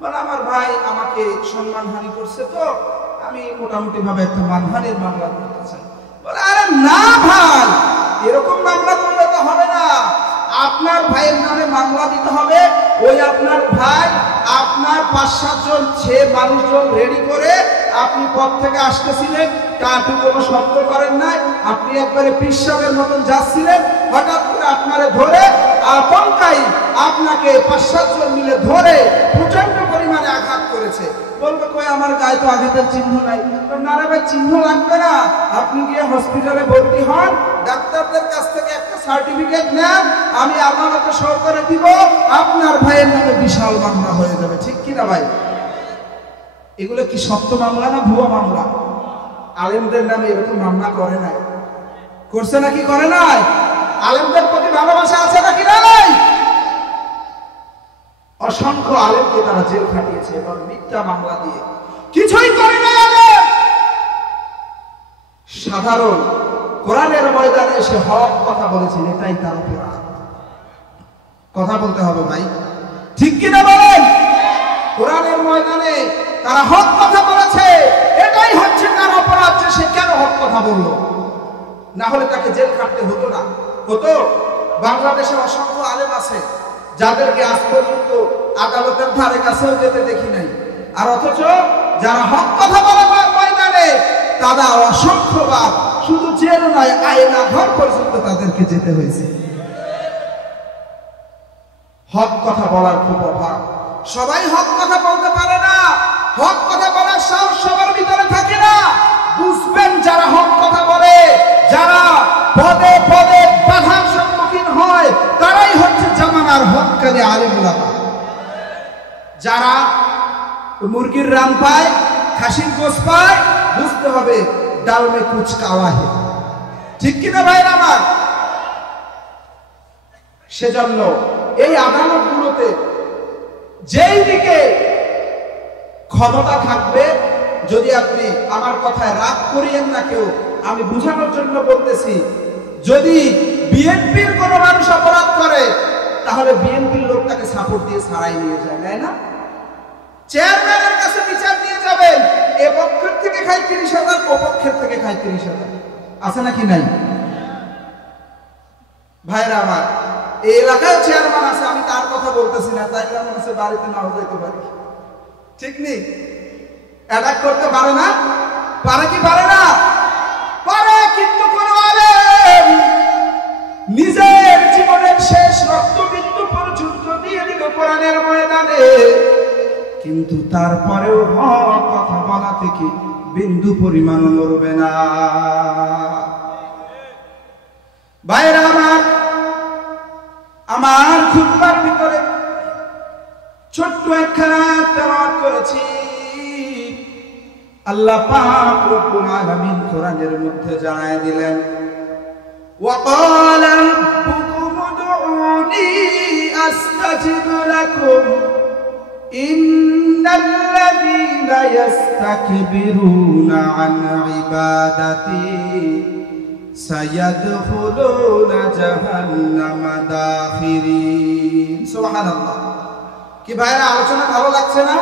বলে আমার ভাই আমাকে সম্মানহানি করছে, তো আমি মোটামুটি ভাবে একটা মানহানির মামলা করতে চাই। বলে আরে না ভাই, এরকম মামলা করলে তো হবে না, আপনার ভাইয়ের নামে মামলা দিতে হবে। ওই আপনার ভাই আপনার ৫-৭ জন মানুষজন রেডি করে আপনি পথ থেকে আসতেছিলেন, কাটু কোনো শব্দ করেন নাই, আপনি একবারে পিসাবের মতন যাচ্ছিলেন, হঠাৎ করে আপনারে ধরে আতঙ্কাই আপনাকে ৫-৭ জন মিলে ধরে প্রচন্ড পরিমাণে আঘাত করেছে। বলবে কই আমার গায়ে তো আঘাতের চিহ্ন নাই। না রে ভাই, চিহ্ন লাগবে না, আপনি গিয়ে হসপিটালে ভর্তি হন, ডাক্তারদের কাছ থেকে একটা সার্টিফিকেট নেন, আমি আদালতে সই করে দিব, আপনার ভাইয়ের নামে বিশাল মামলা হয়ে যাবে, ঠিক কিনা ভাই? এগুলো কি সত্য মামলা না ভুয়া মামলা? আলেমদের নামে এরকম মামলা করে নাই, করছে নাকি করে নাই? আলেমদের প্রতি ভালোবাসা আছে নাকি নাই? অসংখ্য আলেমকে তারা জেল খাটিয়েছে এবং মিথ্যা মামলা দিয়ে, কিছুই করে নাই আলেম। সাধারণ কোরআনের ময়দানে এসে হক কথা বলেছেন, এটাই তার অপরাধ। কথা বলতে হবে ভাই, ঠিক কিনা বলেন? কোরআনের ময়দানে তারা হক কথা বলেছে, এটাই হচ্ছে তার অপরাধ যে সে কেন হক কথা বলল। না হলে তাকে জেল খাটতে হতো না, হতো? বাংলাদেশে অসংখ্য আলেম আছে যাদেরকে আজ পর্যন্ত আদালতের ধারে কাছেও যেতে দেখি নাই, আর অথচ যারা হক কথা বলে ময়দানে তারা অসংখ্যবার শুধু জেল নয়, আয়না ঘর পর্যন্ত তাদেরকে যেতে হয়েছে। হক কথা বলার খুব অভাব, সবাই হক কথা বলতে পারে না, হক কথা বলার সাহস সবার ভিতরে থাকে না। বুঝবেন যারা হক কথা বলে, যারা পদে পদে বাধার সম্মুখীন হয়, তারাই হচ্ছে জামানার হককারী আলেম উলামা। যারা মুরগির রান পায়, খাসির গোশ পায়, বুঝতে হবে ডাল মে কুছ কাওয়া হে, ঠিক কিনা ভাইরা আমার? সেজন্য এই আদালতগুলোতে যেই দিকে ক্ষমতা থাকবে, যদি আপনি আমার কথায় রাগ করিয়েন না কেউ, আমি বুঝানোর জন্য বলতেছি, যদি বিএনপির কোন মানুষ অপরাধ করে তাহলে বিএনপির লোক তাকে সাপোর্ট দিয়ে ছাড়াই নিয়ে যায়, তাই না? চেয়ারম্যানের কাছে বিচার নিয়ে যাবেন, এ পক্ষের থেকে খায় ৩০,০০০, ও পক্ষের থেকে খায় ৩০,০০০, আছে নাকি নাই? ভাইরা আমার, এই এলাকায় চেয়ারম্যান আছে, আমি তার কথা বলতেছি না, তাই মনে হচ্ছে বাড়িতে নাও যেতে পারি, ঠিক নেই? অ্যাটাক করতে পারে না, পারে কি পারে না? পারে, কিন্তু কোন আলেম নিজের জীবনের শেষ রক্তবিন্দু পর্যন্ত দিয়ে দিল কোরআনের ময়দানে, কিন্তু তারপরেও হক কথা বলা থেকে বিন্দু পরিমাণও নড়বে না। ভাইরা আমার খুতবার ভিতরে ছোট্ট একখানা আল্লাহ পাক রব্বুল আলামিন কোরআনের মধ্যে জানায় দিলেন, ওয়া ক্বালা রাব্বুকুম উদউনি আস্তাজিব লাকুম ইন্নাল্লাযীনা ইস্তাকবিরুনা আন ইবাদাতি সায়াদখুলুনা জাহান্নামা দাখিরিন। সুবহানাল্লাহ। কি ভাইরা আলোচনা ভালো লাগছে না?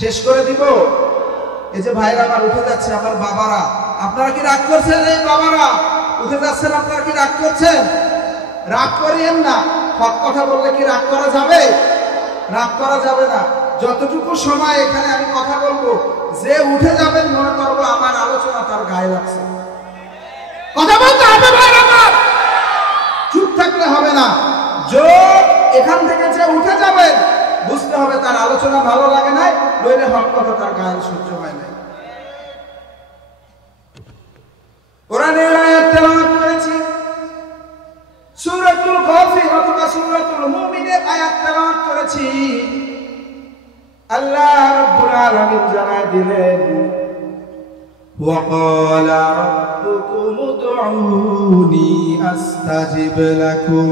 শেষ করে দিব। এই যে ভাইরা আমার উঠে যাচ্ছে, আমার বাবারা, আপনারা কি রাগ করছেন? এই বাবারা উঠে যাচ্ছেন, আপনারা কি রাগ করছেন? রাগ করিয়েন না। হক কথা বললে কি রাগ করা যাবে? রাগ করা যাবে না। যতটুকু সময় এখানে আমি কথা বলবো, যে উঠে যাবেন মনে করবো আমার আলোচনা তার গায়ে লাগছে। কথা বলতে হবে ভাই আমার, চুপ থাকলে হবে না। এখান থেকে যে উঠে যাবেন বুঝতে হবে তার আলোচনা ভালো লাগে নাই, নইলে হক কথা তার গায়ে সহ্য হয় নাই। কোরআনের আয়াত তেলাওয়াত করেছি, সূরাতুল গাফির অথবা সূরাতুল মুমিনের আয়াত তেলাওয়াত করেছি। আল্লাহ রাব্বুল আলামিন জানায় দিলেন, ওয়া ক্বালা রাব্বুকুম উদউনি আস্তাজিব লাকুম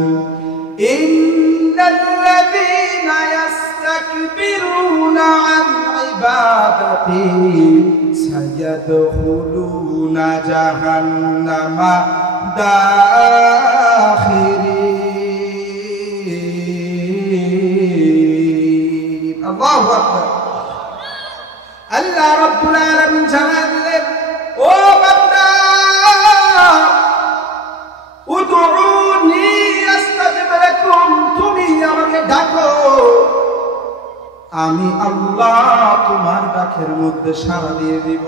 ইন্নাল্লাযীনা ইস্তাকবিরুনা আন ইবাদাতি সায়াদখুলুনা জাহান্নামা দাখিরিন। আল্লাহু আকবার। আল্লাহ রাব্বুল আলামিন জানায় দিলেন, ও বান্দা, উদউনি আস্তাজিব লাকুম, তুমি আমাকে ডাকো, আমি আল্লাহ তোমার ডাকের মধ্যে সাড়া দিয়ে দিব।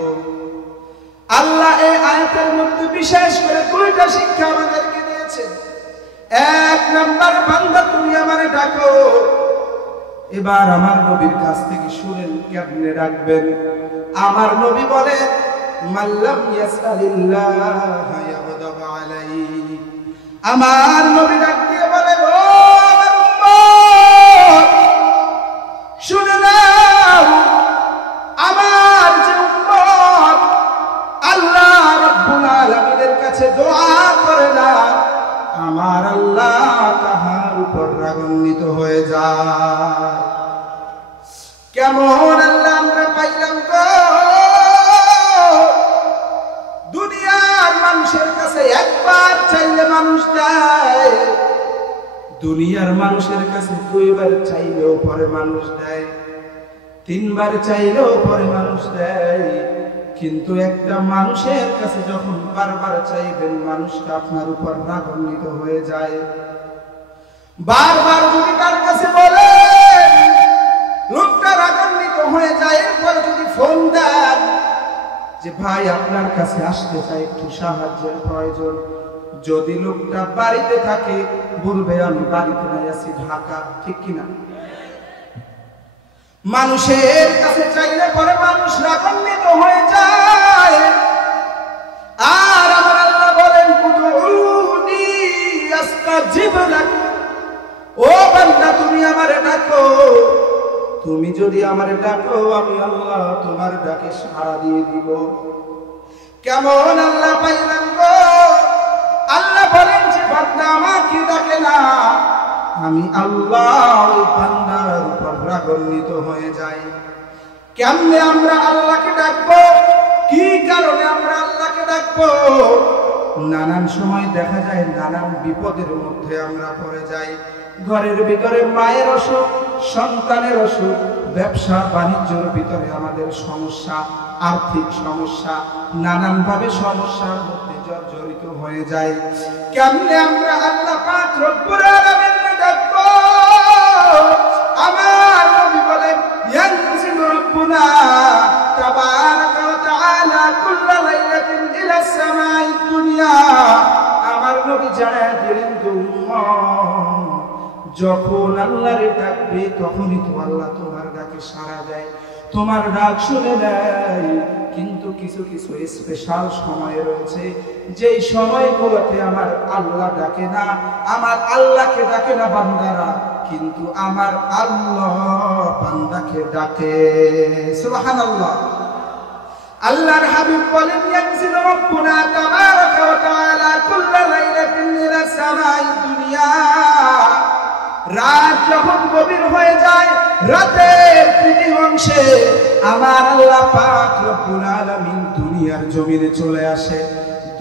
আল্লাহ এই আয়াতের মধ্যে বিশেষ করে দুইটা শিক্ষা আমাদেরকে দিয়েছেন। এক নাম্বার, বান্দা তুমি আমারে ডাকো। এবার আমার নবীর কাছ থেকে শুনেন কেমনে ডাকবেন। আমার নবী বলেন, মাল্লাম ইয়াসআলিল্লাহ ইয়াগদাব আলাইহি। আমার নবী ডাক দিয়ে বলেন, ও আমার উম্মত, শুনে নাও, আমার যে উম্মত আল্লাহ রাব্বুল আলামিনের কাছে দোয়া করে না, আমার আল্লাহ তাহার উপর রাগান্বিত হয়ে যায়। কেমন আল্লাহ আমরা পাইলাম গো? দুনিয়ার মানুষের কাছে একবার চাইলে মানুষ দেয়, দুনিয়ার মানুষের কাছে দুইবার চাইলেও পরে মানুষ দেয়, তিনবার চাইলেও পরে মানুষ দেয়। কিন্তু একটা মানুষের কাছে যখন বারবার চাইবেন, মানুষটা আপনার উপর রাগান্বিত হয়ে যায়। বারবার যদি তার কাছে বলেন, লোকটা রাগান্বিত হয়ে যায়। এরপরে যদি ফোন দেন যে ভাই আপনার কাছে আসতে চাই, একটু সাহায্যের প্রয়োজন, যদি লোকটা বাড়িতে থাকে বলবে আমি বাড়িতে নাই, আছি ঢাকা, ঠিক কিনা? মানুষের কাছে চাইলে পরে মানুষ রাগান্বিত হয়ে যায়। আর আমার আল্লাহ বলেন, উদউনি আস্তাজিব লাকুম, ও বান্দা তুমি আমারে ডাকো, তুমি যদি আমারে ডাকো আমি আল্লাহ তোমার ডাকে সাড়া দিয়ে দিব। কেমন আল্লাহ পাইলাম গো? আল্লাহ বলেন যে বান্দা আমাকে ডাকে না, আমি আল্লাহ ওই বান্দার উপর রাগান্বিত হয়ে যাই। কেমনে আমরা আল্লাহকে ডাকবো? কি কারণে আমরা আল্লাহকে ডাকবো? নানান সময় দেখা যায় নানান বিপদের মধ্যে আমরা পড়ে যাই। ঘরের ভিতরে মায়ের অসুখ, সন্তানের অসুখ, ব্যবসা বাণিজ্যের ভিতরে আমাদের সমস্যা, আর্থিক সমস্যা, নানান ভাবে সমস্যার মধ্যে জর্জরিত হয়ে যায়। কেমনে আমরা আল্লাহ পাক রব্বুল আলামিনকে ডাকবো? আমার নবী বলেন, ইয়ানজিলু রাব্বুনা তাবারাকা ওয়া তাআলা কুল্লা লাইলাতিন ইলা সামাঈদ দুনিয়া। আমার নবী জানায় দিলেন, যখন আল্লাহরে ডাকবে তখনই তো আল্লাহ তোমার ডাকে সাড়া দেয়, তোমার ডাক শুনে নেয়। কিন্তু কিছু কিছু স্পেশাল সময় রয়েছে, যেই সময়গুলোতে আমার আল্লাহ ডাকে না, আমার আল্লাহকে ডাকে না বান্দারা, কিন্তু আমার আল্লাহ বান্দাকে ডাকে। সুবহানাল্লাহ। আল্লাহর হাবিব বলেন ইয়ানজিলু রাব্বুনা তাবারাকা ওয়া তাআলা কুল্লা লাইলাতিন ইলা সামাই দুনিয়া। রাত যখন গভীর হয়ে যায়, রাতের তৃতীয় অংশে আমার আল্লাহ পাক রব্বুল আলামিন দুনিয়ার জমিনে চলে আসে।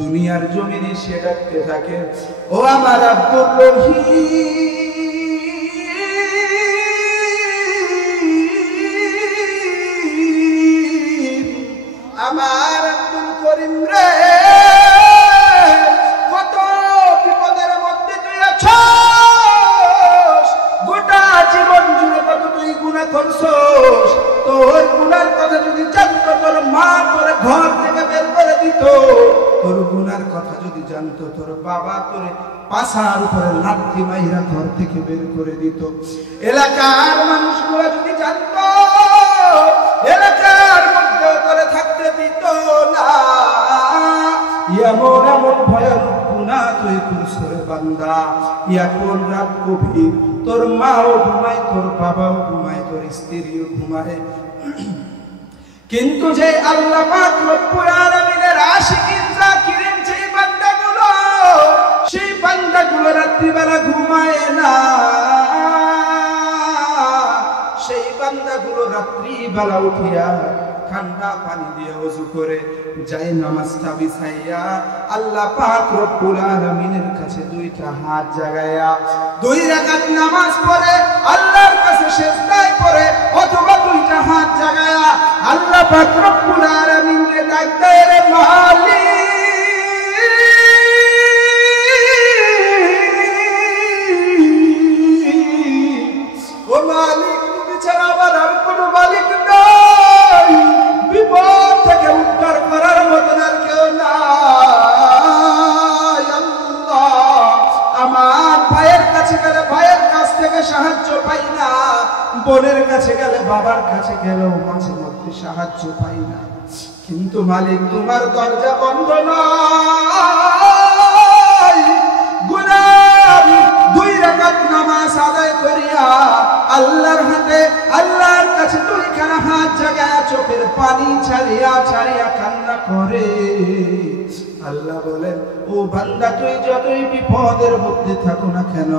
দুনিয়ার জমিনে সে ডাকতে থাকে, ও আমার আব্দুর রহিম, আমার আব্দুল করিম রে, কত বিপদের মধ্যে তুই আছিস, গোটা জীবন জুড়ে কত তুই গুনাহ করছস। তোর গুনার কথা যদি জানতো, তোর মা তোর ঘর থেকে বের করে দিত। তোর গুনার কথা যদি জানতো, তোর বাবা তোরে পাছার উপরে লাথি মাইরা ঘর থেকে বের করে দিত। এলাকার মানুষগুলো যদি জানতো, এলাকার মধ্যে তোরে থাকতে দিত না। এমন এমন ভয়ানক গুনাহ তুই করছিস বান্দা। এখন রাত গভীর, তোর মাও ঘুমায়, তোর বাবাও ঘুমায়, তোর স্ত্রীও ঘুমায়, কিন্তু যে আল্লাহ পাক রব্বুল আলামিনের আশিকিন জাকিরিন সেই বান্দাগুলো রাত্রিবেলা ঘুমায় না। সেই বান্দাগুলো রাত্রিবেলা উঠিয়া ঠান্ডা পানি দিয়ে ওযু করে যায় নামাজটা বিছাইয়া আল্লাহ পাক রব্বুল আলামিনের কাছে দুইটা হাত জাগায়া 2 রাকাত নামাজ পড়ে আল্লাহর কাছে সিজদায় পড়ে, অথবা দুইটা হাত জাগায়া আল্লাহ পাক রব্বুল আলামিনকে ডাক দেয়, রে মালিক, ও মালিক, তুমি ছাড়া আমার আর কোনো মালিক নাই, বিপদ থেকে উদ্ধার করার মতন আর কেউ নাই। আল্লাহ, আমার ভাইয়ের কাছে গেলে ভাইয়ের কাছ থেকে সাহায্য পাই না, বোনের কাছে গেলে বাবার কাছে গেলেও মাঝে মধ্যে সাহায্য পাই না, কিন্তু মালিক তোমার দরজা বন্ধ নয়। গুনাহ 2 রাকাত নামাজ আদায় করিয়া আল্লাহর হাতে আল্লাহর কাছে 2খানা হাত জাগায়া চোখের পানি ছাড়িয়া ছাড়িয়া কান্না করে। আল্লাহ বলেন, ও বান্দা, তুই যতই বিপদের মধ্যে থাকো না কেন,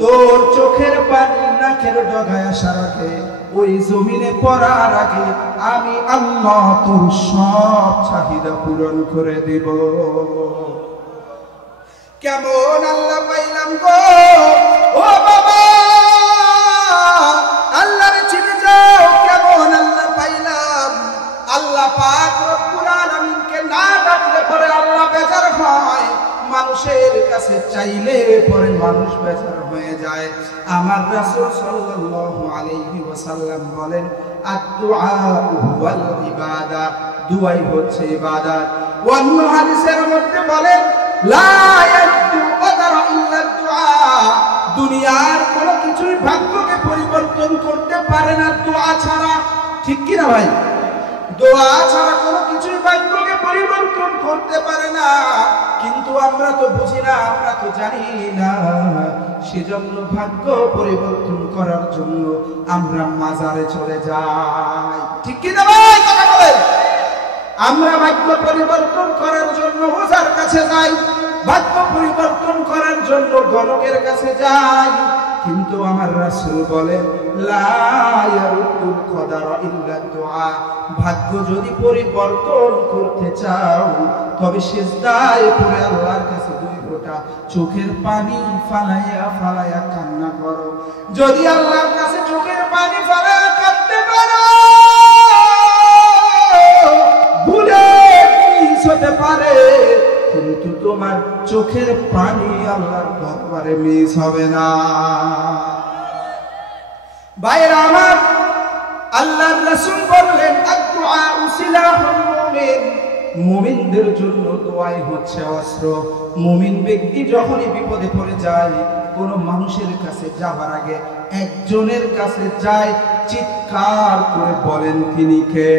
তোর চোখের পানি নাকের ডগায় আসার আগে, ওই জমিনে পড়ার আগে আমি আল্লাহ তোর সব চাহিদা পূরণ করে দিব। কেমন আল্লাহ পাইলাম গো, ও বাবা, আল্লাহরে চিনে যাও, কেমন আল্লাহ পাইলাম। আল্লাহ পাক রব্বুল আলামিনকে না ডাকলে পরে আল্লাহ বেজার হয়, মানুষের কাছে চাইলে পরে মানুষ বেজার হয়ে যায়। আমার রাসূল সাল্লাল্লাহু আলাইহি ওয়াসাল্লাম বলেন, আদ-দুআ হুয়াল ইবাদা, দুআই হচ্ছে ইবাদত। অন্য হাদিসের মধ্যে বলেন, লা ইয়াদু কদরা ইল্লা দুআ, দুনিয়ার কোনো কিছুই ভাগ্যকে পরিবর্তন করতে পারে না দোয়া ছাড়া। ঠিক কি না ভাই? দোয়া ছাড়া কোনো কিছুই ভাগ্যকে পরিবর্তন করতে পারে না, কিন্তু আমরা তো বুঝি না, আমরা তো জানি না। সেজন্য ভাগ্য পরিবর্তন করার জন্য আমরা মাজারে চলে যাই। ঠিক কি না ভাই? কথা বলেন। আমরা ভাগ্য পরিবর্তন করার জন্য ওঝার কাছে যাই, ভাগ্য পরিবর্তন করার জন্য গণকের কাছে যাই, কিন্তু আমার রাসূল বলেন, লা ইয়ারুদ্দুল কদারা ইল্লা দুআ, ভাগ্য যদি পরিবর্তন করতে চাও তবে সিজদায় পড়ে আল্লাহর কাছে 2 ফোঁটা চোখের পানি ফালাইয়া ফালাইয়া কান্না করো। যদি আল্লাহর কাছে চোখের পানি ফালাইয়া কাঁদতে পারো, ভুলে মিস হতে পারে, কিন্তু তোমার চোখের পানি আল্লাহর দরবারে মিস হবে না। ভাইরা আমার, আল্লাহর রাসূল বললেন, আদ-দুআ সিলাহুল মুমিন, মুমিনদের জন্য দোয়াই হচ্ছে অস্ত্র। মুমিন ব্যক্তি যখনই বিপদে পড়ে যায়, কোন মানুষের কাছে যাবার আগে একজনের কাছে যায়, চিৎকার করে বলেন তিনি কে।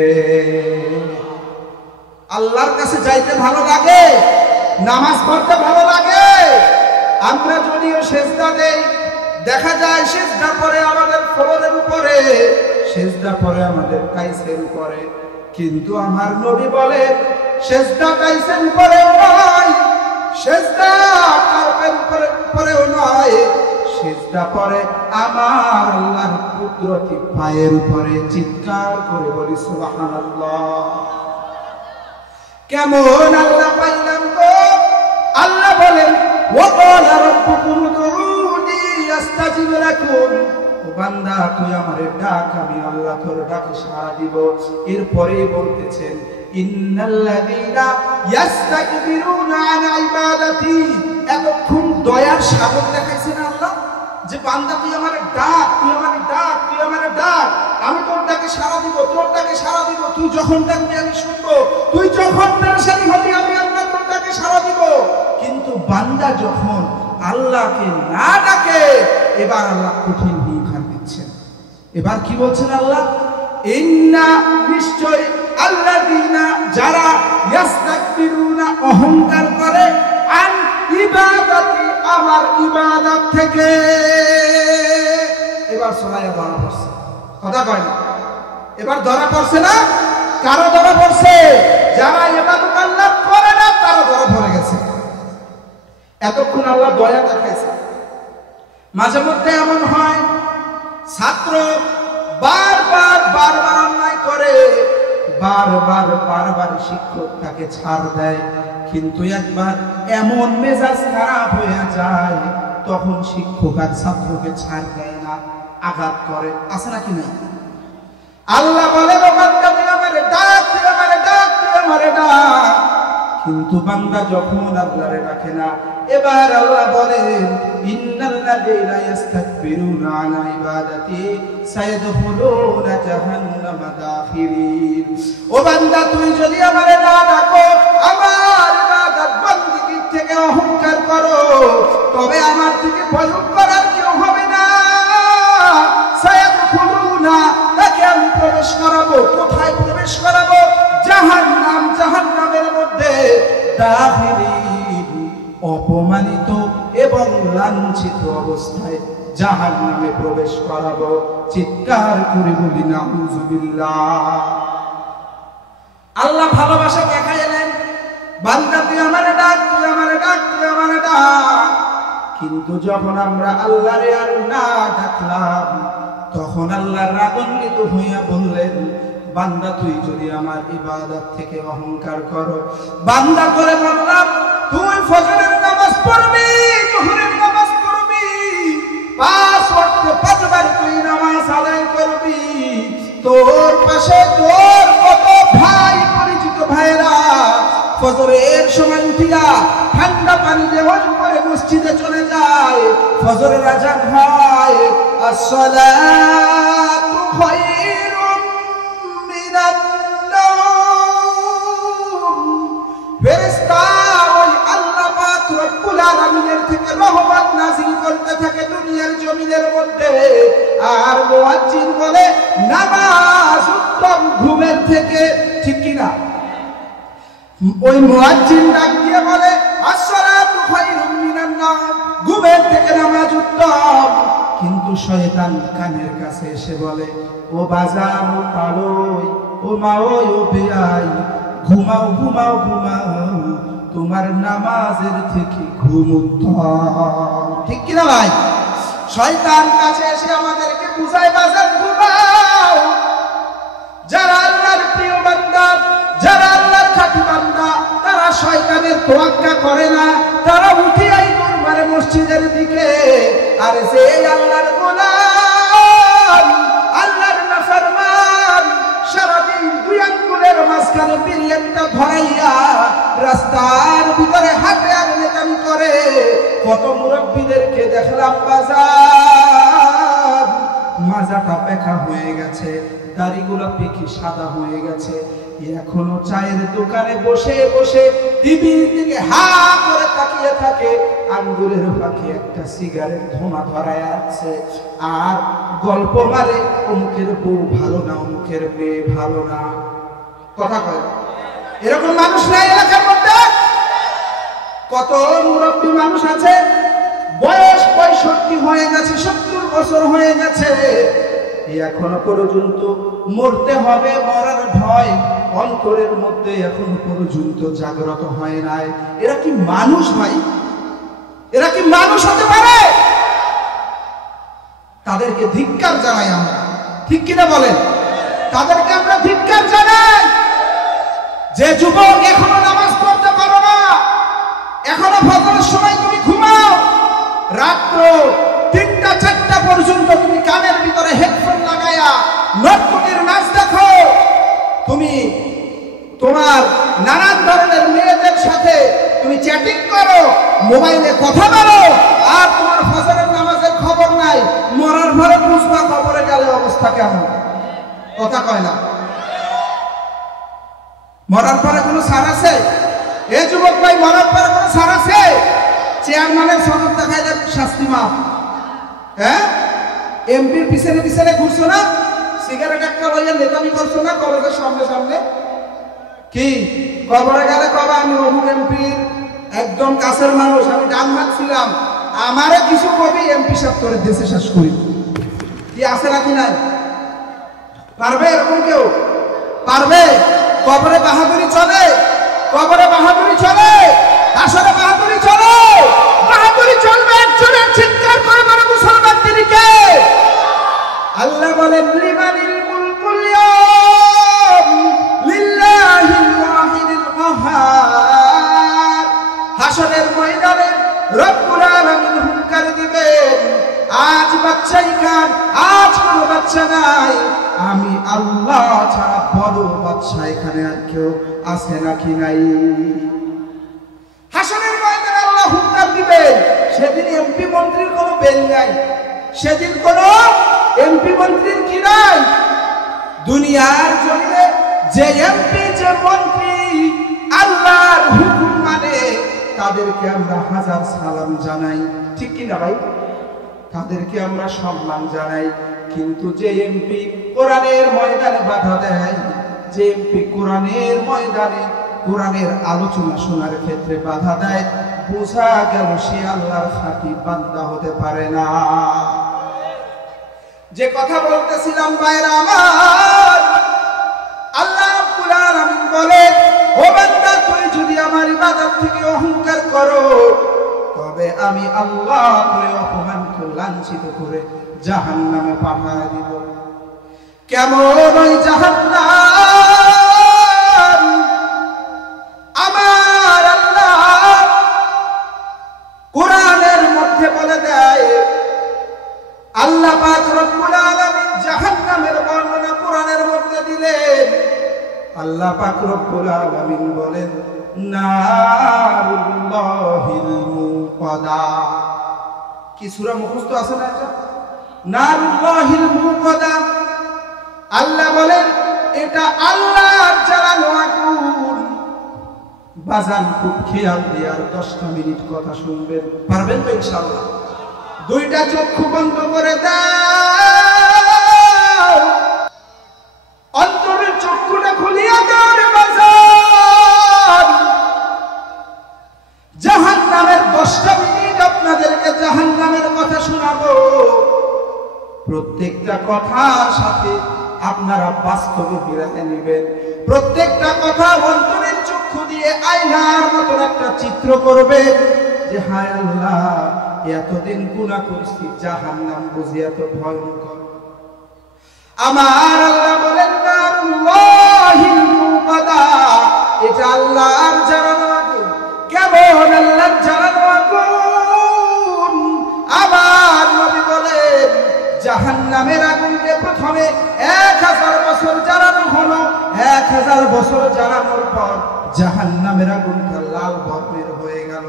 আল্লাহর কাছে যাইতে ভালো লাগে, নামাজ পড়তে ভালো লাগে। আমরা যদিও সেজদা দেই, দেখা যায় সেজদা পড়ে আমাদের ফলনের উপরে, সেজদা পড়ে আমাদের কাইসের উপরে, কিন্তু আমার নবী বলে সেজদা টাইসের উপরেও নয়, সেজদা কার্পের উপরেও নয়, সেজদা পরে আমার আল্লাহর কুদরতি পায়ের উপরে। চিৎকার করে বলি সুবহানাল্লাহ। কেমন আল্লাহ পাইলাম গো? আল্লাহ বলেন ওয়াকালা রাব্বুকুম উদউনি আস্তাজিব লাকুম। ও বান্দা তুই আমারে ডাক, আমি আল্লাহ তোর ডাকে সাড়া দিব। এরপরেই বলতেছেন ইন্নাল্লাযীনা ইস্তাকবিরুনা আন ইবাদাতি। এতক্ষণ দয়ার সাগর দেখাইছেন আল্লাহ যে বান্দা তুই আমারে ডাক, তুই আমারে ডাক, তুই আমারে ডাক, আমি তোর ডাকে সাড়া দিব, তোর ডাকে সাড়া দিব। তুই যখন ডাকবি আমি শুনবো, তুই যখন পেরেশানি হবি আমি আল্লাহ তোর ডাকে সাড়া দিব। কিন্তু বান্দা যখন আল্লাহকে না ডাকে, এবার আল্লাহ কঠিন হুঙ্কার দিচ্ছেন। এবার কি বলছেন আল্লাহ? ইন্না নিশ্চয় আল্লাযীনা যারা ইস্তাকবিরুনা অহংকার করে আন ইবাদাতি আমার ইবাদত থেকে। এবার সরাইয়া ধরা পড়ছে, কথা কয় না, এবার ধরা পড়ছে না? কারো ধরা পড়ছে? যারা ইবাদত আল্লাহ করে না তারা ধরা পড়ে গেছে। এতক্ষণ আল্লাহ দয়া দেখাইছে। মাঝে মধ্যে এমন হয় ছাত্র বারবার অন্যায় করে, বারবার শিক্ষক তাকে ছাড় দেয়, কিন্তু একবার এমন মেজাজ খারাপ হয়ে যায় তখন শিক্ষক আর ছাত্রকে ছাড় দেয় না, আঘাত করে। আছে নাকি নাই? আল্লাহ বলে বান্দা তুই আমারে ডাক, তুই আমারে ডাক, তুই আমারে ডাক, কিন্তু বান্দা যখন আল্লাহরে ডাকে না, এবার আল্লাহ বলেন ইন্নাল্লাযীনা ইস্তাকবিরুনা আন ইবাদাতি সায়াদখুলুনা জাহান্নামা দাখিরিন। ও বান্দা তুই যদি আমারে না ডাকো, আমার ইবাদত বندگی থেকে অহংকার করো, তবে আমার থেকে ভয়ঙ্কর আর কেউ হবে না। সায়াদখুলুনা, তাকে আমি প্রবেশ করাবো। কোথায় প্রবেশ করাবো? জাহান্নাম, জাহান্নামের মধ্যে। দাখিরিন, অপমানিত এবং লাঞ্ছিত অবস্থায় জাহান্নামে প্রবেশ করাবো। চিৎকার করে বলি নাউযুবিল্লাহ। আল্লাহ ভালোবাসা দেখাইলেন, বান্দা তুই আমারে ডাক, তুই আমারে ডাক, তুই আমারে ডাক। কিন্তু যখন আমরা আল্লাহরে আর না ডাকলাম, তখন আল্লাহ রাগান্বিত হইয়া বললেন বান্দা তুই যদি আমার ইবাদত থেকে অহংকার করো, বান্দা করে বললাম তুই ফজরের নামাজ পড়বি, যোহরের নামাজ পড়বি, 5 ওয়াক্ত 5 বার তুই নামাজ আদায় করবি, তোর পাশে তোর কত ভাই পরিচিত ভাইরা ফজরের সময় উঠিয়া ঠান্ডা পানি দিয়ে ওযু করে মসজিদে চলে যায়, ফজরের আযান হয়, আসসালাতু খায়রুম মিনান নাওম। ফেরেশতা ওই আল্লাহ পাক রব্বুল আলামিনের থেকে রহমত নাযিল করতে থাকে দুনিয়ার জমিনের মধ্যে। আর মুয়াজ্জিন বলে নামাজ উত্তম ঘুমের থেকে, ঠিক কি না? ওই মুয়াজ্জিন ডাক দিয়ে বলে আসসালাতু খায়রুম মিনান নাওম, ঘুমের থেকে নামাজ উত্তম। কিন্তু শয়তান কানের কাছে এসে বলে ও বাজার, ও পাড়ই, ও মাওই, ও বেয়াই, ঘুমাও ঘুমাও ঘুমাও, তোমার নামাজের থেকে ঘুম উত্তম। ঠিক কি না ভাই? শয়তান কাছে এসে আমাদেরকে বুঝায় বাজার ঘুমাও। যারা আল্লাহর প্রিয় বান্দা, যারা আল্লাহর খাঁটি বান্দা, তারা শয়তানের তোয়াক্কা করে না, তারা উঠে আই দরবারে মসজিদের দিকে। আর যে আল্লাহর গোলাম, আল্লাহর নাফরমান, সারাদিন 2 আঙ্গুলের মাঝখানে বিরিয়ানিটা ধরাইয়া রাস্তার ভিতরে হাঁটে আর নেকামি করে। কত মুরব্বীদেরকে দেখলাম বাজার, মাজাটা পেকা হয়ে গেছে, দাড়িগুলো পেকে সাদা হয়ে গেছে, এখনো চায়ের দোকানে বসে বসে টিভির দিকে হা করে তাকিয়ে থাকে, আঙ্গুলের ফাঁকে একটা সিগারেট ধোঁয়া ধরায় আছে, আর গল্প মারে অমুকের বউ ভালো না, অমুকের মেয়ে ভালো না। কথা কয় এরকম মানুষ নাই এলাকার মধ্যে? কত মুরব্বী মানুষ আছে, বয়স 65 হয়ে গেছে, 70 বছর হয়ে গেছে, এখনো পর্যন্ত মরতে হবে, মরার ভয়, অন্তরের মধ্যে এখনো পর্যন্ত জাগ্রত হয় নাই। এরা কি মানুষ ভাই? এরা কি মানুষ হতে পারে? তাদেরকে ধিক্কার জানাই আমরা, ঠিক কিনা বলেন? তাদেরকে আমরা ধিক্কার জানাই। যে যুবক এখনো নামাজ পড়তে পারো না, এখনো ফজরের সময় তুমি ঘুমাও, রাত্র 3টা 4টা পর্যন্ত তুমি কানের ভিতরে হেডফোন লাগায়া নর্তকীর নাচ দেখো, তুমি তোমার নানান ধরনের মেয়েদের সাথে তুমি চ্যাটিং করো, মোবাইলে কথা বলো, আর তোমার ফজরের নামাজের খবর নাই, মরার ঘরে বুঝবা খবরে গেলে অবস্থা কেমন। কথা কয় না? মরার পরে কোনো সার আছে? এ যুবক ভাই, মরার পরে কোনো সার আছে? চেয়ারম্যানের সনদ দেখাইলে শাস্তি মাফ। হ্যাঁ, এমপির পিছনে পিছনে ঘুরছো না, সিগারেট একটা লইয়া নেতামি করছো না কলেজের সামনে সামনে, কি কবরে গেলে কবে আমি অমুক এমপির একদম কাছের মানুষ, আমি ডান হাত ছিলাম, আমারে কিছু কবি এমপি সাহেব করে দেশে শেষ করি, কি আছে নাকি নাই? পারবে এরকম কেউ? পারবে? কবরে বাহাদুরি চলে, কবরে বাহাদুরি চলে, আসলে বাহাদুরি চলে। বাহাদুরি চলবে একজনের, চিৎকার করে বলে মুসলমান তিনি কে? আল্লাহ বলেন লিমানিল মুলকুল ইয়াউম লিল্লাহিল ওয়াহিদিল কাহ্হার। হাসরের ময়দানে রব্বুল আলামিন হুঙ্কার দিবেন, আজ বাচ্চাই খান, আজ কোনো বাচ্চা নাই, আমি আল্লাহ ছাড়া বড় বাচ্চা এখানে আর কেউ আছে নাকি নাই? হাসরের ময়দানে আল্লাহ হুঙ্কার দিবেন। সেদিন এমপি মন্ত্রীর কোনো বেল নাই, সেদিন কোনো এমপি মন্ত্রীর কি নাই। দুনিয়ার জমিনে যে এমপি যে মন্ত্রী আল্লাহর হুকুম মানে, তাদেরকে আমরা হাজার সালাম জানাই, ঠিক কিনা ভাই? তাদেরকে আমরা সম্মান জানাই। কিন্তু যে এমপি কোরআনের ময়দানে বাধা দেয়, যে এমপি কোরআনের ময়দানে কোরআনের আলোচনা শোনার ক্ষেত্রে বাধা দেয়, বোঝা গেল সে আল্লাহর খাঁটি বান্দা হতে পারে না। যে কথা বলতেছিলাম ভাইরা আমার, আল্লাহ রাব্বুল আলামিন বলেন, ও বান্দা তুই যদি আমার ইবাদত থেকে অহংকার করো, তবে আমি আল্লাহ তোরে অপমান করে লাঞ্ছিত করে জাহান্নামে পাঠিয়ে দিব। কেমন ওই জাহান্নাম? আমার আল্লাহ কোরআনের মধ্যে বলে দেয়, আল্লাহ পাক রব্বুল আলামিন জাহান্নামের বর্ণনা কোরআনের মধ্যে দিলেন। আল্লাহ পাক রব্বুল আলামিন বলেন, নারুল্লাহিল মুকাদা। কি সূরা মুখস্থ আছে না এটা? নারুল্লাহিল মুকাদা। আল্লাহ বলেন এটা আল্লাহর জ্বালানো আগুন। বাজান খুব খেয়াল দিয়ে আর 10টা মিনিট কথা শুনবেন, পারবেন তো ইনশাআল্লাহ? 2টা চক্ষু বন্ধ করে দাও, অন্তরের চক্ষুটা খুলিয়া দাও রে বাজান। জাহান্নামের 10টা মিনিট আপনাদেরকে জাহান্নামের কথা শোনাবো। প্রত্যেকটা কথার সাথে আপনারা বাস্তবে বিরাজে নেবেন। প্রত্যেকটা কথা অন্তরের চক্ষু দিয়ে আয়নার মতন একটা চিত্র করবেন যে হায় আল্লাহ, এতদিন গুনাহ করছি, জাহান্নাম বুঝি এত ভয়ঙ্কর। আমার আল্লাহ বলেন নারুল্লাহিল মুকাদা, এটা আল্লাহর জ্বালানো আগুন। কেমন আল্লাহর জ্বালানো আগুন? আমার নবী বলেন জাহান্নামের আগুনকে প্রথমে 1000 বছর জ্বালানো হলো। 1000 বছর জ্বালানোর পর জাহান্নামের আগুনটা লাল বর্ণের হয়ে গেল।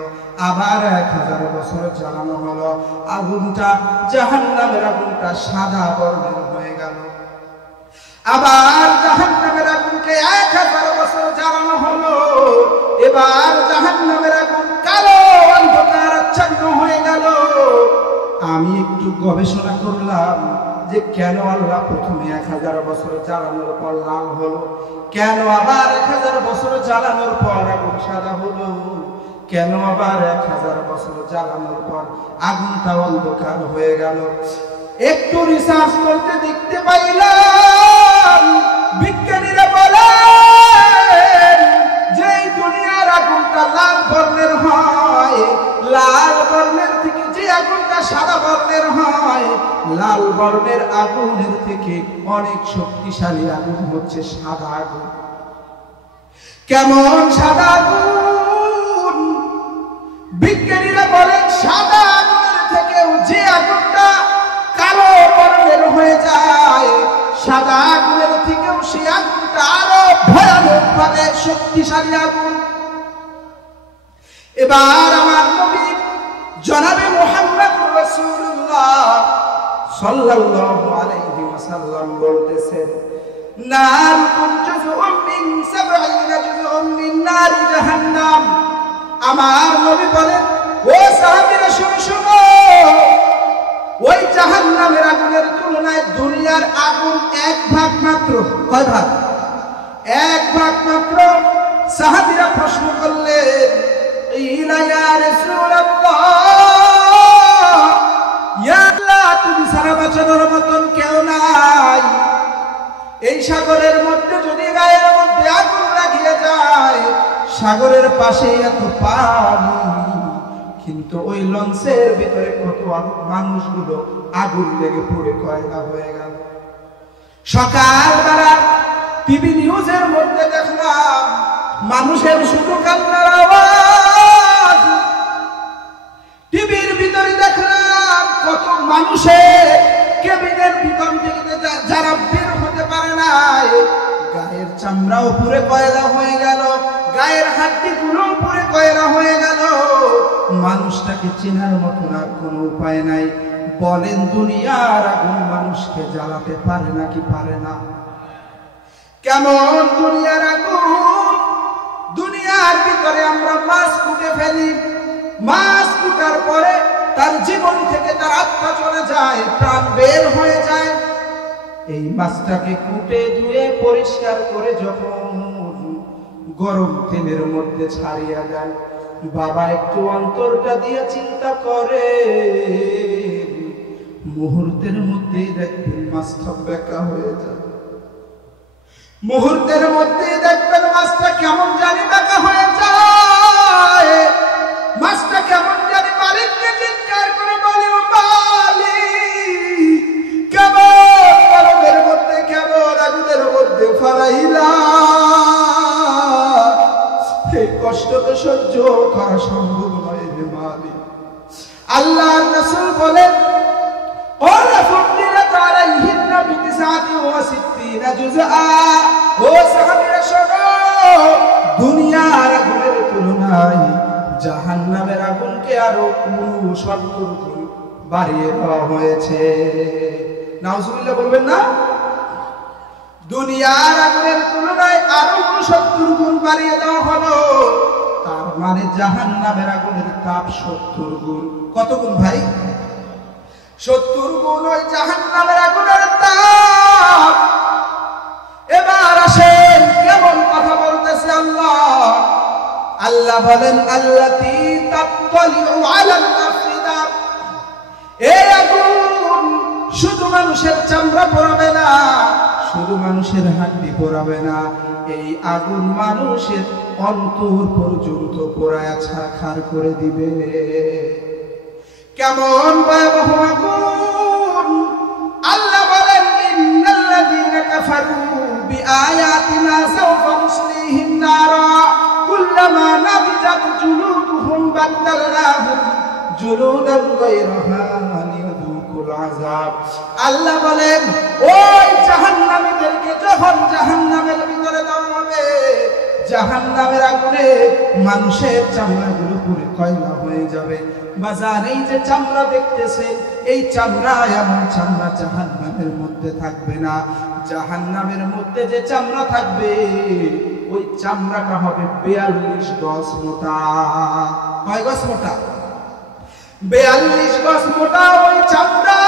আবার 1000 বছর জ্বালানো হলো, আগুনটা জাহান্নামের আগুনটা সাদা বর্ণের হয়ে গেল। আবার জাহান্নামের আগুনকে 1000 বছর জ্বালানো হলো, এবার জাহান্নামের আগুন কালো অন্ধকার আচ্ছন্ন হয়ে গেল। আমি একটু গবেষণা করলাম যে কেন আল্লাহ প্রথমে 1000 বছর জ্বালানোর পর লাল হলো, কেন আবার 1000 বছর জ্বালানোর পর আগুন সাদা হলো, কেন আবার 1000 বছর জ্বালানোর পর আগুনটা অন্ধকার হয়ে গেল। একটু রিসার্চ করতে দেখতে পাইলাম বিজ্ঞানীরা বলে লাল বর্ণের হয়, লাল বর্ণের থেকে যে আগুনটা সাদা বর্ণের হয়, লাল বর্ণের আগুনের থেকে অনেক শক্তিশালী আগুন হচ্ছে সাদা আগুন। কেমন সাদা আগুন? বিজ্ঞানীরা বলেন সাদা আগুনের থেকেও যে আগুনটা কালো বর্ণের হয়ে যায়, সাদা আগুনের থেকেও সেই আগুনটা আরো ভয়ানকভাবে শক্তিশালী আগুন। এবার আমার নবী জনাবে মুহাম্মদুর রাসূলুল্লাহ সাল্লাল্লাহু আলাইহি ওয়াসাল্লাম বলতেছেন, নারুকুম জুজউম মিন 70 জুজউম মিন নারি জাহান্নাম। আমার নবী বলেন, ও সাহাবীরা শুনো শুনো, ওই জাহান্নামের আগুনের তুলনায় দুনিয়ার আগুন এক ভাগ মাত্র। কয় ভাগ? এক ভাগ মাত্র। সাহাবীরা প্রশ্ন করলেন, ইলা ইয়া রাসূলুল্লাহ, ইয়া আল্লাহ, তুমি সারা বাঁচানোর মতন কেউ নাই। এই সাগরের মধ্যে যদি গায়ের মধ্যে আগুন লাগিয়ে যায়, সাগরের পাশে এত পানি, কিন্তু ওই লঞ্চের ভিতরে কত মানুষগুলো আগুন লেগে পুড়ে কয়লা হয়ে গেল। সকালবেলা টিভি নিউজের মধ্যে দেখলাম মানুষের শুধু কান্নার আওয়াজ, টিভির ভিতরে দেখলাম কত মানুষের কেবিনের ভিতর থেকে যারা বের হতে পারে নাই, গায়ের চামড়াও পুরে কয়লা হয়ে গেল, গায়ের হাড্ডিগুলো পুরে কয়লা হয়ে গেল। মানুষটাকে চেনার মতন আর কোনো উপায় নাই। বলেন, দুনিয়ার আগুন মানুষকে জ্বালাতে পারে নাকি পারে না? কেমন দুনিয়ার আগুন? দুনিয়ার ভিতরে আমরা মাছ কুটে ফেলি, মাছ কুটার পরে তার জীবন থেকে তার আত্মা চলে যায়, প্রাণ বের হয়ে যায়। এই মাছটাকে কুটে ধুয়ে পরিষ্কার করে যখন গরম তেলের মধ্যে ছাড়িয়ে দেয়, বাবা একটু অন্তরটা দিয়ে চিন্তা করে, মুহূর্তের মধ্যেই দেখবেন মাছটা বেঁকা হয়ে যায়। মুহূর্তের মধ্যেই দেখবেন মাছটা কেমন জানি বেঁকা হয়ে যায়। মাছটা কেমন জানি মালিককে চিৎকার করে বলে, ও মালিক, কেমন গরমের মধ্যে, কেমন আগুনের মধ্যে ফলাইলা, এই কষ্ট তো সহ্য করা সম্ভব নয় রে মালিক। আল্লাহর রাসূল বলেন, ওয়া ফুদ্দিলাত আলাইহিন্না বি69 জুজআ। ও সাহাবীরা শোনো, দুনিয়ার আগুনের তুলনায় জাহান্নামের আগুনকে আরো 69 গুণ বাড়িয়ে দেওয়া হয়েছে। নাউজুবিল্লাহ বলবেন না? দুনিয়ার আগুনের তুলনায় আরো 69 গুণ বাড়িয়ে দেওয়া হলো। তার মানে জাহান্নামের আগুনের তাপ 70 গুণ। কত গুণ ভাই? 70 গুণ ওই জাহান্নামের আগুনের তাপ। এবার আসেন কেমন কথা বলতেছে আল্লাহ। আল্লাহ বলেন, আল্লাতী তাত্তালিউ আলাল আফিদা। এই আগুন শুধু মানুষের চামড়া পোড়াবে না, শুধু মানুষের হাড্ডি পোড়াবে না, এই আগুন মানুষের অন্তর পর্যন্ত পোড়ায়া ছারখার করে দিবে। কেমন ভয়াবহ আগুন! আল্লাহ বলেন, ইন্নাল্লাযীনা কাফারু বিআয়াতিনা সাওফা নুসলিহিম নারা কুল্লামা নাদিজাত জুলুদুহুম বাদদালনাহুম জুলুদান গায়রাহা লিয়াযুকুল আযাব। আল্লাহ বলেন, ওই জাহান্নামীদেরকে যখন জাহান্নামের ভিতরে দেওয়া হবে, জাহান্নামের আগুনে মানুষের চামড়াগুলো পুড়ে কয়লা হয়ে যাবে। বাজার এই যে চামড়া দেখতেছেন, এই চামড়া এমন চামড়া জাহান্নামের মধ্যে থাকবে না। জাহান্নামের মধ্যে যে চামড়া থাকবে, ওই চামড়াটা হবে 42 গজ মোটা। কয় গজ মোটা? 42 গজ মোটা ওই চামড়া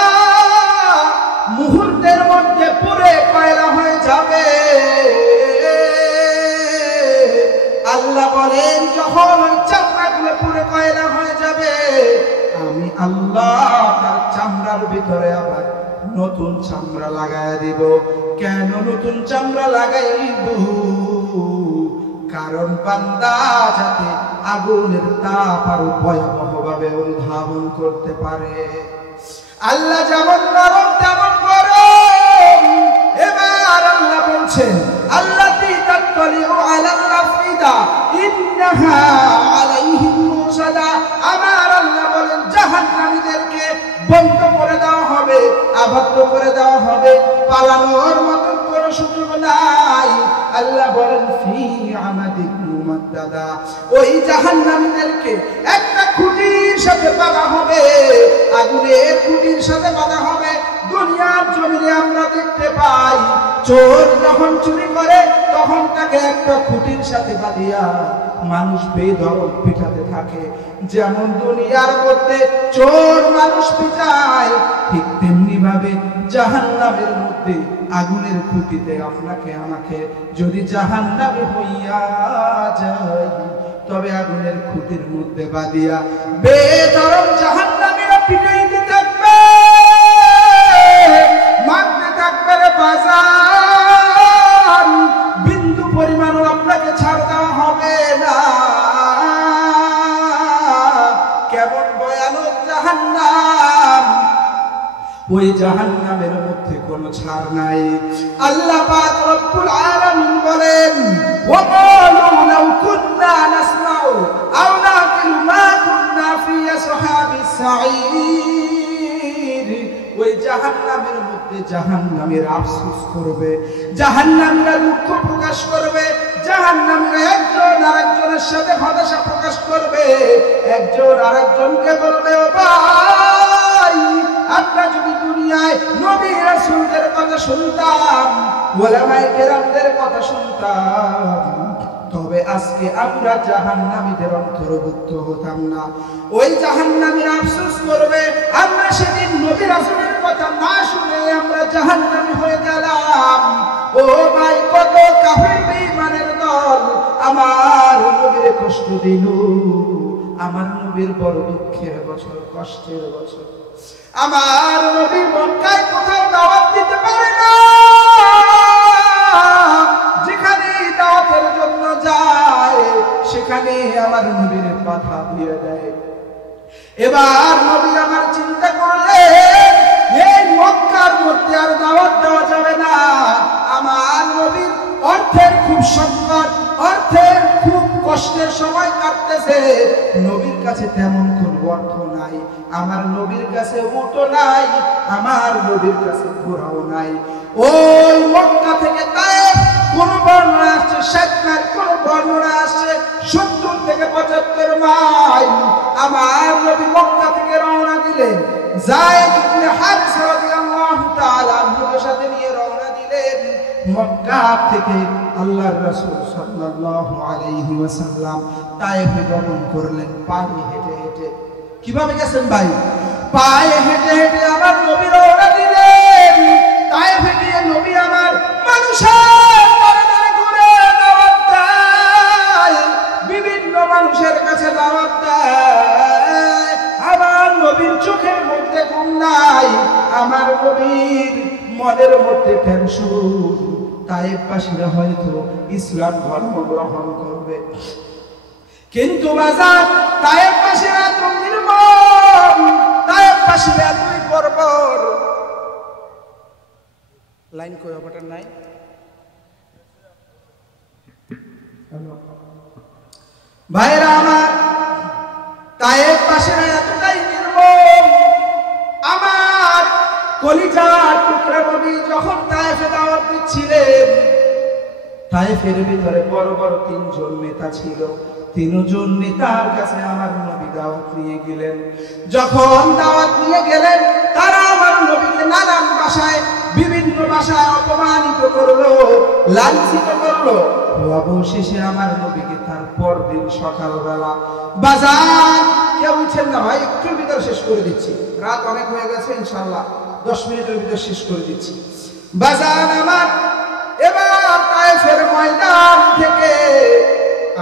মুহূর্তের মধ্যে পুড়ে কয়লা হয়ে যাবে। আল্লাহ বলেন, যখন ওই চামড়াগুলো পুড়ে কয়লা হয়ে যাবে, আমি আল্লাহ তার চামড়ার ভিতরে আবার নতুন চামড়া লাগায় দিব। কেন নতুন চামড়া লাগাইব? কারণ বান্দা যাতে আগুনের তাপ আরো ভয়াবহভাবে অনুধাবন করতে পারে। আল্লাহ যেমন নরম তেমন গরম। এবার আল্লাহ বলছেন আল্লাতী তাত্তালিউ আলাল আফইদা ইন্নাহা আলাইহিম মুসাদা। আমার আল্লাহ বলেন জাহান্নামীদেরকে বন্ধ করে দেওয়া হবে, আবদ্ধ করে দেওয়া হবে, পালানোর মতন কোনো সুযোগ নাই। আল্লাহ বলেন ফি আমাদিন মুমাদ্দাদা। ওই জাহান্নামীদেরকে একটা খুঁটির সাথে বাঁধা হবে, আগুনের খুঁটির সাথে বাঁধা হবে। দুনিয়ার জমিনে আমরা দেখতে পাই চোর যখন চুরি করে তখন তাকে একটা খুঁটির সাথে বাঁধিয়া মানুষ বেধড়ক পিটাতে থাকে। যেমন দুনিয়ার মধ্যে চোর মানুষ পিটায়, ঠিক তেমনি ভাবে জাহান্নামের মধ্যে আগুনের খুঁটিতে আপনাকে আমাকে যদি জাহান্নামে হইয়া যায় তবে আগুনের খুঁটির মধ্যে বাঁধিয়া বেধড়ক জাহান্নামীরা পিটাইতে থাকবে, মারতে থাকবে রে বাজার। বিন্দু পরিমাণও আপনাকে ছাড় দেওয়া হবে না। কেমন ভয়ানক জাহান্নাম! ওই জাহান্নামের মধ্যে কোনো ছাড় নাই। আল্লাহ পাক রব্বুল আলামিন বলেন ওয়া ক্বালু লাউ কুন্না নাসমাউ আও নাকিলু মা কুন্না ফি আসহাবিস সাঈর। ওই জাহান্নামের মধ্যে জাহান্নামীরা আফসোস করবে, জাহান্নামীরা দুঃখ প্রকাশ করবে, জাহান্নামীরা একজন আরেকজনের সাথে হতাশা প্রকাশ করবে, একজন আরেকজনকে বলবে ও ভাই আমরা যদি দুনিয়ায় নবী রাসূলদের কথা শুনতাম, উলামায়ে কেরামদের কথা শুনতাম, তবে আজকে আমরা জাহান্নামীদের অন্তর্ভুক্ত হতাম না। ওই জাহান্নামীরা আফসোস করবে আমরা সেদিন নবী রাসূলের কথা না শুনে আমরা জাহান্নামী হয়ে গেলাম। ও ভাই কত কাফির বেঈমানের দল আমার নবীর কষ্ট দিল। আমার নবীর বড় দুঃখের বছর, কষ্টের বছর। আমার নবী মক্কায় কোথাও দাওয়াত দিতে পারে না, যেখানে দাওয়াতের জন্য যায় সেখানে আমার নবীর বাধা দিয়ে দেয়। এবার নবী আমার চিন্তা করলেন এই মক্কার মধ্যে আর দাওয়াত দেওয়া যাবে না। আমার নবীর অর্থের খুব সংকট, অর্থের খুব কষ্টের সময় কাটতেছে। নবীর কাছে তেমন কোন অর্থ নাই, আমার নবীর কাছে উটও নাই, আমার নবীর কাছে ঘোড়াও নাই। ওই মক্কা থেকে তায়েফ কোন বর্ণনা আসছে 60 মাইল, কোন বর্ণনা আসছে 70 থেকে 75 মাইল। আমার নবী মক্কা থেকে রওনা দিলেন, যায়েদ ইবনে হারিসা রাদিয়াল্লাহু তাআলা আনহুর সাথে নিয়ে রওনা দিলেন। মক্কা থেকে আল্লাহর রাসূল সাল্লাল্লাহু আলাইহি ওয়াসাল্লাম তায়েফে গমন করলেন পায়ে হেঁটে হেঁটে। কিভাবে গেছেন ভাই? পায়ে হেঁটে হেঁটে আমার নবী রওনা দিলেন। তায়েফে গিয়ে নবী আমার মানুষের ঘরে ঘরে ঘুরে দাওয়াত দেয়, বিভিন্ন মানুষের কাছে দাওয়াত দেয়। আমার নবীর চোখের মধ্যে ঘুম নাই, আমার নবীর মনের মধ্যে টেনশন। তায়েফবাসীরা হয়তো ইসলাম ধর্ম গ্রহণ করবে, কিন্তু বাজার তায়েফবাসীরা এত নির্মম, তায়েফবাসীরা এতই বর্বর। লাইন কই অপারেটর নাই? ভাইরা আমার, তায়েফবাসীরা এতটাই নির্মম। আমার কলিজার টুকরা নবী যখন তায়েফে দাওয়াত দিচ্ছিলেন, তায়েফের ভিতরে বড় বড় 3 জন নেতা ছিল। 3 জন নেতার কাছে আমার নবী দাওয়াত নিয়ে গেলেন। যখন দাওয়াত নিয়ে গেলেন তারা আমার নবীকে নানান ভাষায়, বিভিন্ন ভাষায় অপমানিত করলো, লাঞ্ছিত করলো। অবশেষে আমার নবীকে তার পরদিন সকালবেলা বাজার, কেউ উঠছেন না ভাই, একটু ভিতর শেষ করে দিচ্ছি, রাত অনেক হয়ে গেছে, ইনশাআল্লাহ 10 মিনিটের ভিতর শেষ করে দিচ্ছি। বাজার আমার এবার তায়েফের ময়দান থেকে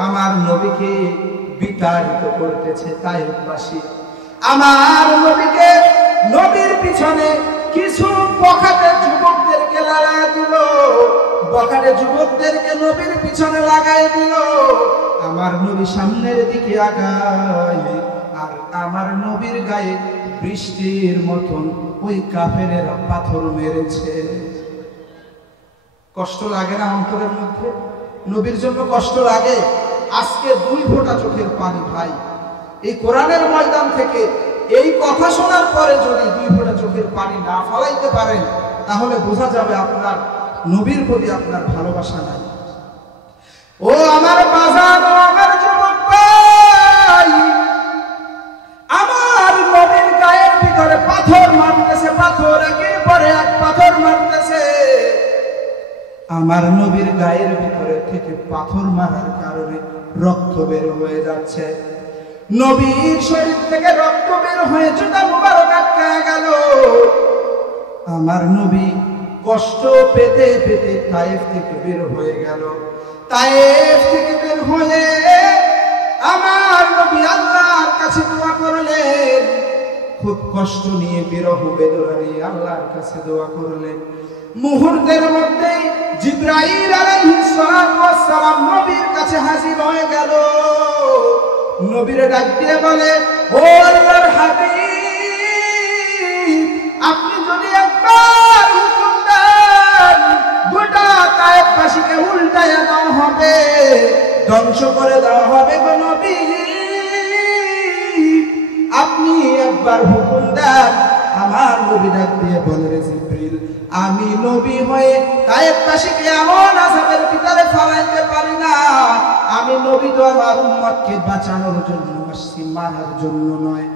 আমার নবীকে বিতাড়িত করতেছে তায়েফবাসী। আমার নবীকে, নবীর পিছনে কিছু পখাতে যুবকদেরকে লড়াইয়া দিল, পকেটে যুবকদেরকে নবীর পিছনে লাগাই দিল। আমার নবী সামনের দিকে আগায়, আর আমার নবীর গায়ে বৃষ্টির মতন ওই কাফেরেরা পাথর মেরেছে। কষ্ট লাগে না অন্তরের মধ্যে? নবীর জন্য কষ্ট লাগে। আজকে 2 ফোঁটা চোখের পানি ভাই, এই কোরআনের ময়দান থেকে এই কথা শোনার পরে যদি 2 ফোঁটা চোখের পানি না ফলাইতে পারেন, তাহলে বোঝা যাবে আপনার নবীর প্রতি আপনার ভালোবাসা নাই। ও আমার বাজার, ও আমার যুবক ভাই, আমার নবীর গায়ের ভিতরে পাথর মারতেছে, পাথর একের পরে এক পাথর মারতেছে। আমার নবীর গায়ের ভিতরে থেকে পাথর মারার কারণে রক্ত বের হয়ে যাচ্ছে। নবীর শরীর থেকে রক্ত বের হয়ে জুতা মুবারক আটকায় গেল। আমার নবী কষ্ট পেতে পেতে তায়েফ থেকে বের হয়ে গেল। তায়েফ থেকে বের হয়ে আমার নবী আল্লাহর কাছে দোয়া করলেন। খুব কষ্ট নিয়ে, বিরহ বেদনা নিয়ে আল্লাহর কাছে দোয়া করলেন। মুহূর্তের মধ্যেই জিবরাইল আলাইহিস সালাতু ওয়াস সালাম নবীর কাছে হাজির হয়ে গেল। নবীর ডাক দিয়ে বলে, ও আল্লাহর হাবিব, আপনি যদি একবার হুকুম দেন, গোটা তায়েফবাসীকে উল্টায়া দেওয়া হবে, ধ্বংস করে দেওয়া হবে গো নবী। আপনি একবার হুকুম দেন। আমার নবী ডাক দিয়ে বলে, রে জিবরিল, আমি নবী হয়ে তায়েফবাসীকে এমন আযাবের ভিতরে ফেলাইতে পারি না। আমি নবী তো আমার উম্মতকে বাঁচানোর জন্য আসছি, মারার জন্য নয়।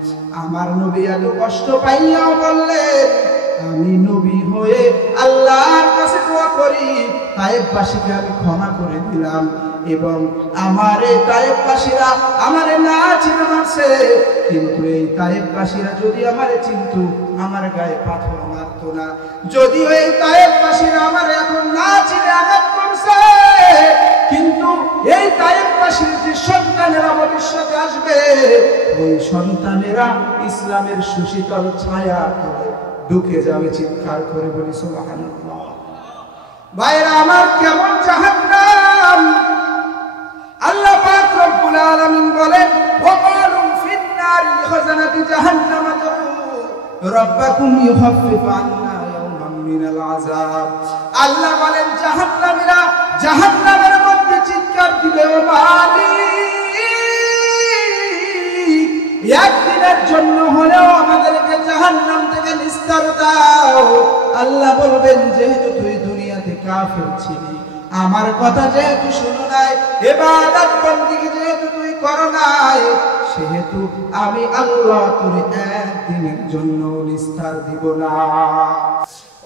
আমার নবী এত কষ্ট পাইয়াও বললেন, আমি নবী হয়ে আল্লাহর কাছে দোয়া করি, তায়েফবাসীকে আমি ক্ষমা করে দিলাম। এবং আমার এই তায়েফবাসীরা আমারে না চিনে মারছে, কিন্তু এই তায়েফবাসীরা যদি আমারে চিনতো, আমার গায়ে পাথর মারতো না। যদিও এই তায়েফবাসীরা আমারে এখন না চিনে আঘাত করছে, কিন্তু এই তায়েফবাসীর যে সন্তানেরা ভবিষ্যতে আসবে, ওই সন্তানেরা ইসলামের সুশীতল ছায়া তলে ঢুকে যাবে। চিৎকার করে বলি সুবহানাল্লাহ। ভাইরা আমার, কেমন জাহান্নাম! আল্লাহ পাক রব্বুল আলামিন বলেন, ওয়াকালু ফিন-নারি লিখাজানাতি জাহান্নাম আদউ রাব্বাকুম ইউখাফফিফু আন্না ইয়াওমান মিনাল আযাব। আল্লাহ বলেন, জাহান্নামীরা জাহান্নামের মধ্যে চিৎকার দিবে, ও মালিক, একদিনের জন্য হলেও আমাদেরকে জাহান্নাম থেকে নিস্তার দাও। আল্লাহ বলবেন, যেহেতু তুই দুনিয়াতে কাফের ছিলি, আমার কথা যেহেতু শুনো নাই, ইবাদত বন্দেগী যেহেতু তুই করো নাই, সেহেতু আমি আল্লাহ তোরে একদিনের জন্য নিস্তার দিব না।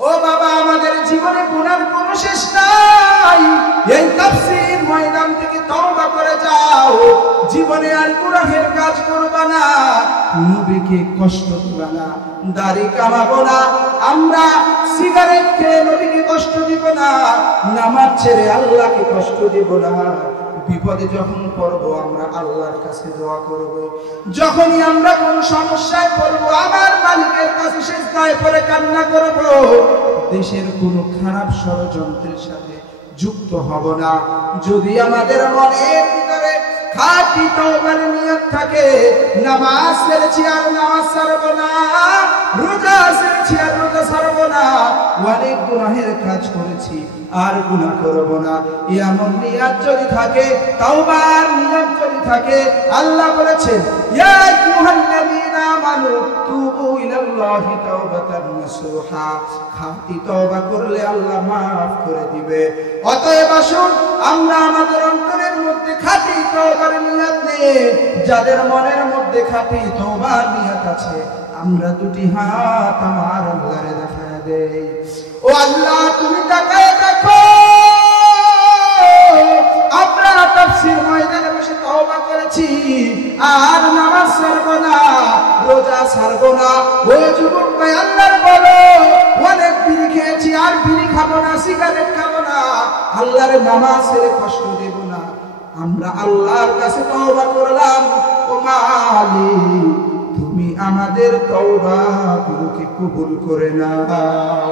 ও বাবা, আমাদের জীবনে গুনার কোনো শেষ নাই। এই তাফসীর ময়দান থেকে তওবা করে যাও। জীবনে আর গুনাহের কাজ করবা না, নবীকে কষ্ট দিবা না, দাড়ি কামাবো না, আমরা সিগারেট খেয়ে নবীকে কষ্ট দিব না, নামাজ ছেড়ে আল্লাহকে কষ্ট দিব না। বিপদে যখন পড়ব আমরা আল্লাহর কাছে দোয়া করব। যখনই আমরা কোন সমস্যায় পড়ব আমার মালিকের কাছে সিজদায় পড়ে কান্না করব। দেশের কোনো খারাপ ষড়যন্ত্রের সাথে যুক্ত হব না। যদি আমাদের মনের ভিতরে খাঁটি তওবার নিয়ত থাকে, নামাজ ছেড়েছি আর নামাজ ছাড়ব না, রোজা ছেড়েছি আর রোজা ছাড়ব না, অনেক গুনাহের কাজ করেছি আর গুনাহ করব না, এমন নিয়ত যদি থাকে, তওবার নিয়ত যদি থাকে, আল্লাহ বলেছেন, ইয়া আইয়ুহাল্লাযীনা আমানু তুবু ইলাল্লাহি তাওবাতান নাসুহা, খাঁটি তওবা করলে আল্লাহ মাফ করে দিবে। অতএব আসুন আমরা আমাদের অন্তরের মধ্যে খাঁটি তওবার নিয়ত নিয়ে, যাদের মনের মধ্যে খাঁটি তওবার নিয়ত আছে, আমরা দুটি হাত আমার আল্লাহরে দেখায় দেই। ও আল্লাহ, তুমি তাকায় দেখো, আমরা তাফসীর ময়দানে বসে তওবা করেছি আর নামাজ ছাড়ব না, রোজা ছাড়ব না। ও যুবক ভাই, আল্লাহর বলো, অনেক বিড়ি খেয়েছি আর বিড়ি খাবো না, সিগারেট খাবো না, আল্লাহর নামাজ ছেড়ে কষ্ট দেব না। আমরা আল্লাহর কাছে তওবা করলাম, ও মালিক, তুমি আমাদের তওবাগুলোকে কবুল করে নাও।